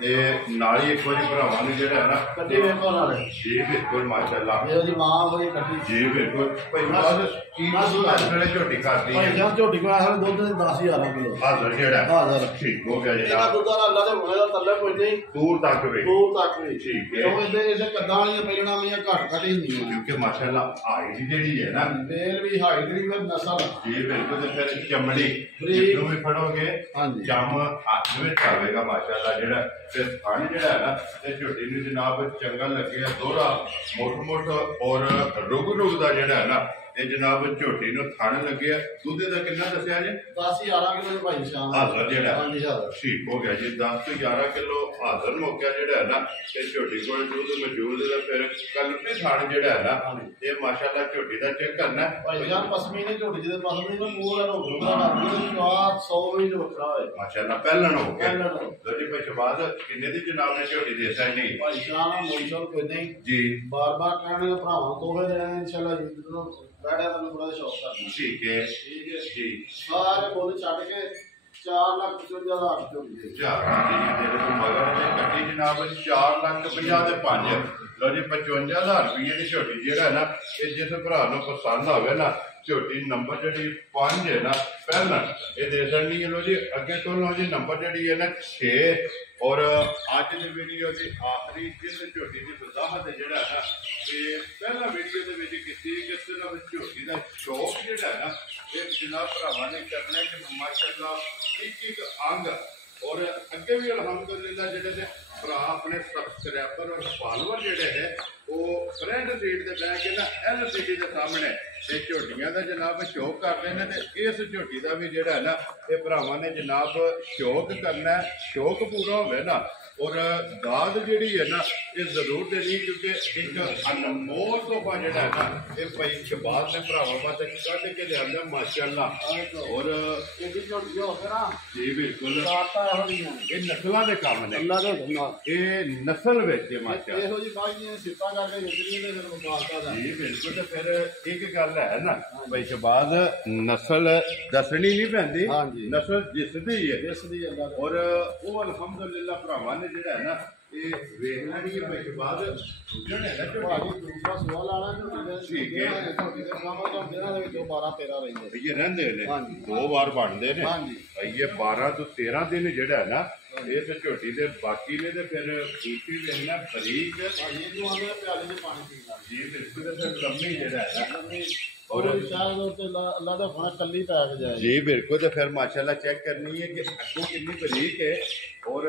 ਤੇ ਨਾਲ ਹੀ ਇੱਕ ਵਾਰੀ ਭਰਾਵਾਂ ਨੂੰ ਜਿਹੜਾ ਹੈ ਨਾ ਕੱਟੀ ਵੇਖੋ ਨਾਲ ਜੀ ਬਿਲਕੁਲ ਮਾਸ਼ਾਅੱਲਾ ਇਹ ਉਹਦੀ ਮਾਂ ਹੋਈ ਕੱਟੀ ਜੀ ਬਿਲਕੁਲ ਭਾਈ ਬਾਅਦ ਕੀ ਜਿਹੜੇ ਝੋਟੀ ਖਾਦੀ ਹੈ ਜਾਂ ਝੋਟੀ ਕੋਲ ਆਖਰ ਦੁੱਧ ਦੇ 10000 ਕਿਲੋ ਹਾਜ਼ਰ ਜਿਹੜਾ ਹਾਜ਼ਰ ਠੀਕ ਹੋ ਗਿਆ ਜੀ ਇਹਦਾ ਦੁੱਧ ਅੱਲਾ ਦੇ ਹੋਣੇ ਦਾ ਥੱਲੇ ਕੋਈ ਨਹੀਂ ਦੂਰ ਤੱਕ ਵੀ ਠੀਕ ਹੈ ਉਹ ਇਹਦੇ ਕੱਦਾਂ ਵਾਲੀਆਂ ਪਹਿਲਾਂ ਵੀ ਘੱਟ ਘੱਟ ਹੀ ਹੁੰਦੀਆਂ ਕਿਉਂਕਿ ਮਾਸ਼ਾਅੱਲਾ ਹਾਈਟ ਜਿਹੜੀ ਹੈ ਨਾ ਮੇਲ ਵੀ ਹਾਈਟ ਦੀ ਫਿਰ ਨਸਲ ਜੀ ਬਿਲਕੁਲ ਤੇ ਫਿਰ ਚਮੜੀ ਜਦੋਂ ਵੀ ਫੜੋਗੇ ਜੰਮ ਹੱਥ ਵਿੱਚ ਆਵੇਗਾ ਮਾਸ਼ਾਅੱਲਾ ਜਿਹੜਾ ਤੇ ਥਣ ਜਿਹੜਾ ਹੈ ਨਾ ਤੇ ਝੋਟੀ ਨੂੰ ਜਨਾਬ ਚੰਗਾ ਲੱਗਿਆ ਦੋਹਰਾ ਮੋਟ ਔਰ ਰੁਗ ਦਾ ਜਿਹੜਾ ਹੈ ਨਾ ਇਹ ਜਨਾਬ ਝੋਟੀ ਨੂੰ ਥਣ ਲੱਗਿਆ ਦੁੱਧ ਦਾ ਕਿੰਨਾ ਦੱਸਿਆ ਜੀ 10-11 ਕਿਲੋ ਭਾਈ ਸ਼ਾਮ ਹਾਜ਼ਰ ਜਿਹੜਾ 5000 ਠੀਕ ਹੋ ਗਿਆ ਜੀ 10 ਤੋਂ 11 ਕਿਲੋ ਹਾਜ਼ਰ ਮੌਕਾ ਜਿਹੜਾ ਹੈ ਨਾ ਇਹ ਝੋਟੀ ਕੋਲ ਦੁੱਧ ਮੌਜੂਦ ਹੈ ਫਿਰ ਕਲਪੀ ਥਣ ਜਿਹੜਾ ਹੈ ਨਾ ਇਹ ਮਾਸ਼ਾਅੱਲਾ ਝੋਟੀ ਦਾ ਚੈੱਕ ਕਰਨਾ ਭਾਈ ਜਾਨ ਪਸਮੀ ਨੇ ਝੋਟੀ ਜਿਹਦੇ ਪਸਮੀ ਨੂੰ ਪੂਰਾ ਰੋਕਦਾ ਨਾ ਸਵਾਦ 100 ਵੀ ਰੋਕਦਾ ਹੋਏ ਮਾਸ਼ਾਅੱਲਾ ਪਹਿਲਣ ਹੋ ਗਿਆ ਦੋਜੀ ਭਾਈ ਸ਼ਬਾਦ ਕਿੰਨੇ ਦੀ ਜਨਾਬ ਨੇ ਝੋਟੀ ਦੇ ਸਾਈ ਨਹੀਂ ਭਾਈ ਸ਼ਾਮ ਮੋਸ਼ਲ ਕੋਈ ਨਹੀਂ ਜੀ ਬਾਰ-ਬਾਰ ਕਹਿਣੇ ਭਰਾਵਾਂ ਤੋਹੇ ਦੇਣੇ ਇਨਸ਼ਾਅੱਲਾ ਜੀ ਬੈਠਾ ਤੁਹਾਨੂੰ ਥੋੜਾ ਸ਼ੌਕ ਕਰਨਾ ਠੀਕ ਹੈ ਜੀ ਸਾਰੇ ਬੋਲ ਛੱਡ ਕੇ 4,55,000 ਝੋਟੀ ਜਿਹੜੇ ਤੋਂ ਮਗਰ ਨੇ ਕੱਟੀ ਜਨਾਬ 4,50,000 ਦੇ 5 ਲੋ ਜੀ 55,000 ਰੁਪਏ ਦੀ ਝੋਟੀ ਜਿਹੜਾ ਨਾ ਇਹ ਜਿਸ ਭਰਾ ਨੂੰ ਪਸੰਦ ਹੋਵੇ ਨਾ ਝੋਟੀ ਨੰਬਰ ਜਿਹੜੀ 5 ਹੈ ਨਾ ਪਹਿਲਾਂ ਇਹ ਦੇ ਸਕਣੀ ਹੈ ਲੋ ਜੀ ਅੱਗੇ ਤੋਂ ਲੋ ਜੀ ਨੰਬਰ ਜਿਹੜੀ ਹੈ ਨਾ 6 ਔਰ ਅੱਜ ਦੀ ਵੀਡੀਓ ਦੀ ਆਖਰੀ ਜਿਸ ਝੋਟੀ ਦੀ ਵਜ਼ਾਹਤ ਜਿਹੜਾ ਹੈ ਨਾ ਇਹ ਪਹਿਲਾ ਵੀਡੀਓ ਦੇ ਵਿੱਚ ਕੀਤੀ ਕਿ ਸਿਰਫ ਝੋਟੀ ਦਾ ਸ਼ੌਕ ਜਿਹੜਾ ਹੈ ਨਾ ਇਹ ਜਨਾਬ ਭਰਾਵਾਂ ਨੇ ਕਰਨਾ ਕਿ ਮਾਸ਼ਾਅੱਲਾ ਇੱਕ ਅੰਗ ਔਰ ਅੱਗੇ ਵੀ ਅਲਹਮਦੁਲਿਲਾ ਜਿਹੜੇ ਨੇ ਭਰਾ ਆਪਣੇ ਸਬਸਕ੍ਰਾਈਬਰ ਔਰ ਫਾਲੋਅਰ ਜਿਹੜੇ ਹੈ ਉਹ ਫਰੈਂਡ ਸੀਟ ਤੇ ਬਹਿ ਕੇ ਨਾ LCD ਦੇ ਸਾਹਮਣੇ ਇਹ ਝੋਟੀਆਂ ਦਾ ਜਨਾਬ ਸ਼ੌਕ ਕਰਦੇ ਨੇ ਤੇ ਇਸ ਝੋਟੀ ਦਾ ਵੀ ਜਿਹੜਾ ਹੈ ਨਾ ਇਹ ਭਰਾਵਾਂ ਨੇ ਜਨਾਬ ਸ਼ੌਕ ਕਰਨਾ ਸ਼ੌਕ ਪੂਰਾ ਹੋਵੇ ਨਾ ਔਰ ਦਾਦ ਜਿਹੜੀ ਹੈ ਨਾ ਇਹ ਜ਼ਰੂਰ ਦੇਣੀ ਕਿਉਂਕਿ ਇੱਕ ਅਨਮੋਲ ਤੋਹਫਾ ਜਿਹੜਾ ਹੈ ਨਾ ਇਹ ਭਾਈ ਸ਼ਬਾਜ਼ ਨੇ ਭਰਾਵਾਂ ਵਾਸਤੇ ਕੱਢ ਕੇ ਲਿਆਂਦਾ ਮਾਸ਼ਾਅੱਲਾ ਔਰ ਇਹਦੀ ਝੋਟੀ ਹੋ ਕੇ ਨਾ ਜੀ ਬਿਲਕੁਲ ਇਹ ਨਸਲਾਂ ਦੇ ਕੰਮ ਨੇ ਅੱਲਾ ਦੇ ਇਹ ਨਸਲ ਵਿੱਚ ਮਾਸ਼ਾਅੱਲਾ ਇਹੋ ਜੀ ਬਾਈਆਂ ਸਿੱਪਾਂ ਕਰਕੇ ਵਿਚਰੀਆਂ ਨੇ ਫਿਰ ਮੁਕਾਬਲਾ ਦਾ ਜੀ ਬਿਲਕੁਲ ਤੇ ਫਿਰ ਇੱਕ ਗੱਲ ਹੈ ਨਾ ਭਾਈ ਸ਼ਬਾਜ਼ ਨਸਲ ਦੱਸਣੀ ਨਹੀਂ ਪੈਂਦੀ ਨਸਲ ਜਿਸਦੀ ਹੈ ਔਰ ਉਹ ਅਲਹਮਦੁਲਿਲਾ ਭਰਾਵਾਂ ਨੇ ਜਿਹੜਾ ਹੈ ਨਾ ਇਹ ਵੇਖ ਲੈਣੀ ਹੈ ਭਾਈ ਬਾਅਦ ਜਿਹੜੇ ਹੈ ਨਾ ਦੂਸਰਾ ਸਵਾਲ ਆਣਾ ਠੀਕ ਹੈ ਤੁਹਾਡੇ ਦੇ ਮਾਮਾ ਤੋਂ ਜਿਹੜਾ ਦੇ ਵਿੱਚ 12-13 ਰਹਿੰਦੇ ਇਹ ਰਹਿੰਦੇ ਨੇ ਦੋ ਵਾਰ ਬਣਦੇ ਨੇ ਭਾਈ ਇਹ 12 ਤੋਂ 13 ਦਿਨ ਜਿਹੜਾ ਹੈ ਨਾ इस झोटी के बाकी ने तो फिर खूटी देखना बरीक जी बिल्कुल फिर लम्बी जरा और अल्लाह दा खाना कल्ली पै के जाए जी बिल्कुल तो फिर माशाल्लाह चेक करनी है कि अगों कितनी बरीक है और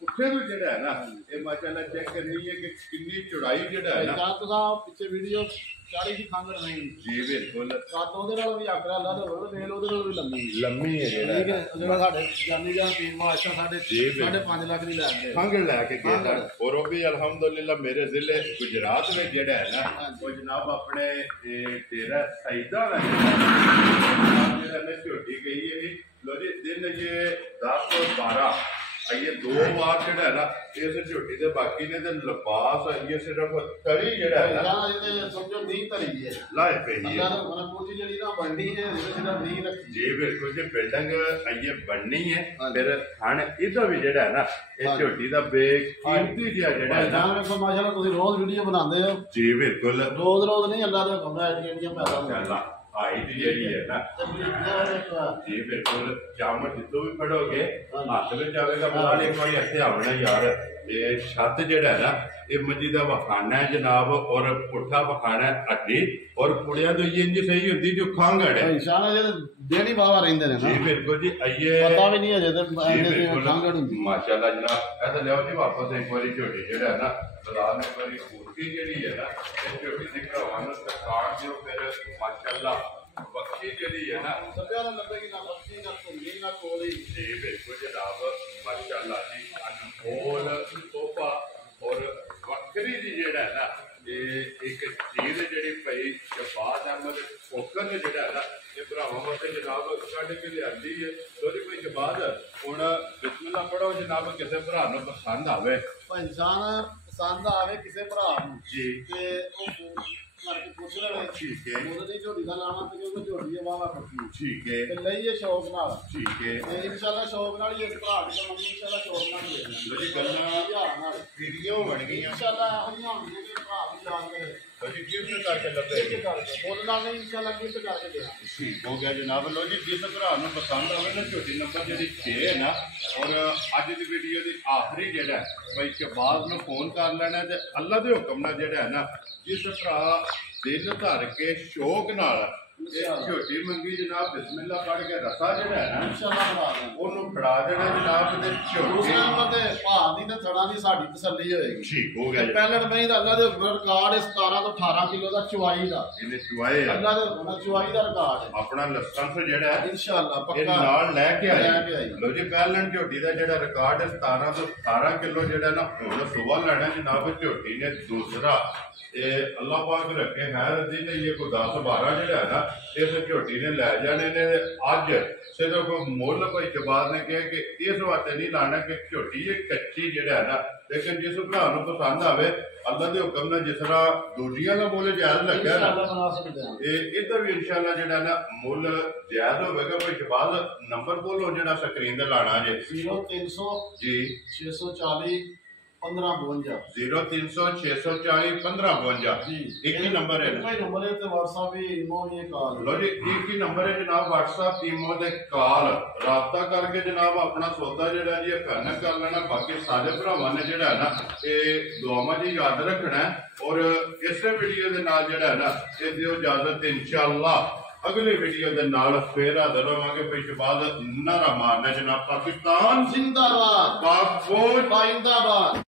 पुट्ठे भी जड़ा है ना ये माशाल्लाह चेक करनी है कि कितनी चौड़ाई जड़ा है ना पिछले वीडियो 40 की खांगर नहीं जी बिल्कुल काट ਉਹਦੇ ਨਾਲ ਵੀ ਆਕੜਾ ਲਾ ਦੇ ਵੇਲ ਉਹਦੇ ਨਾਲ ਵੀ लम्मी है जेड़ा ठीक है ਜਿਹੜਾ ਸਾਡੇ ਜਾਨੀ ਜਾਨ ਪੀਰ ਮਾਸ਼ਾ ਸਾਡੇ 5.5 ਲੱਖ ਦੀ ਲੈ ਗਏ खांगर लैके गए और वो भी अल्हम्दुलिल्लाह मेरे जिले गुजरात में जेड़ा है ना वो जनाब अपने तेरा सईदा ना जेड़ा ने झोटी गई है लो जी दिन ये 10 और 12 ये 2 बार जेड़ा है ना इस झोटी दे बाकी ने ते लिबास ये सिर्फ तरी जेड़ा है ना ये समझो नी तरी है लाए पे ही अल्लाह ने मना पूरी जेड़ी ना बननी है सिर्फ नी रखी जी बिल्कुल जी बिल्डिंग ये बननी है फिर खान इधर भी जेड़ा है ना ये झोटी दा बेकीमती जेड़ा है ना माशाल्लाह तुसी रोज वीडियो बनाते हो जी बिल्कुल रोज रोज नहीं अल्लाह दे हुक्म है जेड़ियां पैदा होंदियां आई थी यही है ना जी बिल्कुल जाम जितो भी पढ़ोगे हाथ में जाएगा बाल एक बार ऐसे आवना यार ये छत जेड़ा है ना ये मजी का वखाना है जनाब और पुट्ठा वखाना है हड्डी और पुड़िया तो ये इंज सही होती जो खांगड़ है इंशाल्लाह डेढ़ी बाबा रहंदे ने जी बिल्कुल जी आइए पता भी नहीं है जे खांगड़ हुंदी माशाल्लाह जनाब ऐसा ले जी वापस एक बार झोटी जेड़ा है ना बाजार में बारी खूटी जेड़ी है ना ये झोटी दिख रहा है ना काट दियो फिर माशाल्लाह बख्शी जेड़ी है ना सबे वाला लंबे की ना बख्शी ना सुंदी ना कोली जी बिल्कुल जनाब माशाल्लाह जी अनमोल तोहफा और वक्री जी जेड़ा है ना ये एक चीज जेड़ी भाई शहबाज अहमद फोकर ने जेड़ा है ना ये भरावां वास्ते जनाब कढ के लियांदी है लोरी भाई शहबाज हुण बिस्मिल्लाह पढ़ो जनाब किसी भरा नूं पसंद आवे इंसान पसंद आवे किसी भरा नूं जी ते ओ करके पुछ ले ठीक है ਉਹਦੇ ਝੋਟੀ ਦਾ ਲਾਣਾ ਤੇ ਕਿਉਂਕਿ ਝੋਟੀ ਹੈ ਵਾਵਾ ਪੱਕੀ ठीक है ਤੇ ਲਈਏ ਸ਼ੌਕ ਨਾਲ ठीक है ਤੇ ਇਨਸ਼ਾਅੱਲਾ ਸ਼ੌਕ ਨਾਲ ਹੀ ਇਸ ਭਰਾ ਦੀ ਮੰਮੀ ਇਨਸ਼ਾਅੱਲਾ ਸ਼ੌਕ ਨਾਲ ਦੇ ਦੇਣਾ ਲੋਰੀ ਗੱਲਾਂ ਧਿਆਨ ਨਾਲ ਵੀਡੀਓ ਬਣ ਗਈਆਂ ਇਨਸ਼ਾਅੱਲਾ ਇਹੋ ਹੋਣਗੀਆਂ ਕਿ ਭਰਾ ਵੀ ਜਾਣ ਕਰੇ लोरी गिफ्ट करके लगे ਠੀਕ ਕਰਕੇ ਬੋਲਣਾ ਨਹੀਂ ਇਨਸ਼ਾਅੱਲਾ ਗਿਫਟ ਕਰਕੇ ਦੇਣਾ ठीक हो गया जनाब लो जी जिस भरा नूं पसंद आवे ना झोटी नंबर जी 6 है ना और अज की वीडियो की आखिरी जेड़ा भाई शहबाज नूं फोन कर लेना ते अल्लाह के हुक्म नाल जेड़ा है ना जिस भरा दिल धर के शौक नाल झोटी मंगी जनाब बिस्मिल्लाह पढ़ के रसा जेड़ा है ना ਇਨਸ਼ਾਅੱਲਾ ਬਣਾ ਦੇਣਾ ओनू फड़ा देना जनाब ते झोटी ਦੂਸਰੇ ਨੰਬਰ ਤੇ ਭਰਾ ਦੀ ਤੇ ਥੜਾ ਦੀ ਸਾਡੀ ਤਸੱਲੀ ਹੋਏਗੀ ठीक हो गया ਪਹਿਲੇ ਨੰਬਰ ਦਾ ਅੱਲਾ ਦੇ ਰਿਕਾਰਡ 17 ਤੋਂ 18 ਕਿਲੋ ਦਾ ਚੁਆਈ ਦਾ इन्हें चुआए ਅੱਲਾ ਦੇ ਹੁਕਮ ਚੁਆਈ ਦਾ ਰਿਕਾਰਡ ਹੈ अपना लाइसेंस जेड़ा है ਇਨਸ਼ਾਅੱਲਾ ਇਹ ਪੱਕਾ ਨਾਲ ਲੈ ਕੇ ਲੈ ਕੇ ਆਏ ਆਈ। ਲੋ ਜੀ ਪਹਿਲਣ ਝੋਟੀ ਦਾ ਜਿਹੜਾ ਰਿਕਾਰਡ ਹੈ 17 ਤੋਂ 18 ਕਿਲੋ ਜਿਹੜਾ ਨਾ ਹੁਣ ਸੁਬਹ ਲੈਣਾ ਜਨਾਬ ਝੋਟੀ ਨੇ ਦੂਸਰਾ ਇਹ ਅੱਲਾਹ ਪਾਕ ਰੱਖੇ ਖੈਰ ਦੀ ਨੇ ਇਹ ਕੋਈ 10 12 ਜਿਹੜਾ ਹੈ ਨਾ ਇਸ ਝੋਟੀ ਨੇ ਲੈ ਜਾਣੇ ਨੇ ਅੱਜ ਸਿਰਫ ਮੁੱਲ ਕੋਈ ਜਵਾਬ ਨੇ ਕਿਹਾ ਕਿ ਇਸ ਵਾਸਤੇ ਨਹੀਂ ਲਾਣਾ ਕਿ ਝੋਟੀ ਇਹ ਕੱਚੀ ਜਿਹੜਾ ਹੈ ਨਾ ਲੇਕਿਨ ਜਿਸ ਭਰਾ ਨੂੰ ਪਸੰਦ ਆਵੇ ਅੱਲਾਹ ਦੇ ਹੁਕਮ ਨਾਲ ਜਿਸ ਤਰ੍ਹਾਂ ਦੂਜੀਆਂ ਦਾ ਮੁੱਲ ਜਾਇਜ਼ ਲੱਗਿਆ ਨਾ ਇਨਸ਼ਾਅੱਲਾ ਬਣਾ ਸਕਦੇ ਹਾਂ ਇਹ ਇਧਰ ਵੀ ਇਨਸ਼ਾਅੱਲਾ ਜਿਹੜਾ ਨਾ ਮੁੱਲ ਜਾਇਜ਼ ਹੋਵੇਗਾ ਕੋਈ ਜਵਾਬ ਨੰਬਰ ਬੋਲੋ ਜਿਹੜਾ ਸਕਰੀਨ ਤੇ ਲਾਣਾ ਜੇ 0300 ਜੀ 640 1552 0300 640 1552 जी एक ही नंबर है कोई नंबर है तो व्हाट्सएप भी इमो भी कॉल लो जी एक ही नंबर है जनाब व्हाट्सएप ईमो ते कॉल राबता करके जनाब अपना सौदा जेड़ा जी फाइनल कर लेना बाकी सारे भरावां ने जेड़ा है ना ये दुआवां जी याद रखना है और इस वीडियो दे नाल जेड़ा है ना ये दियो इजाजत इंशाअल्लाह अगले वीडियो के नाल फिर हाजिर होवांगे फिर बाद नारा मारना जनाब पाकिस्तान जिंदाबाद पाक फौज जिंदाबाद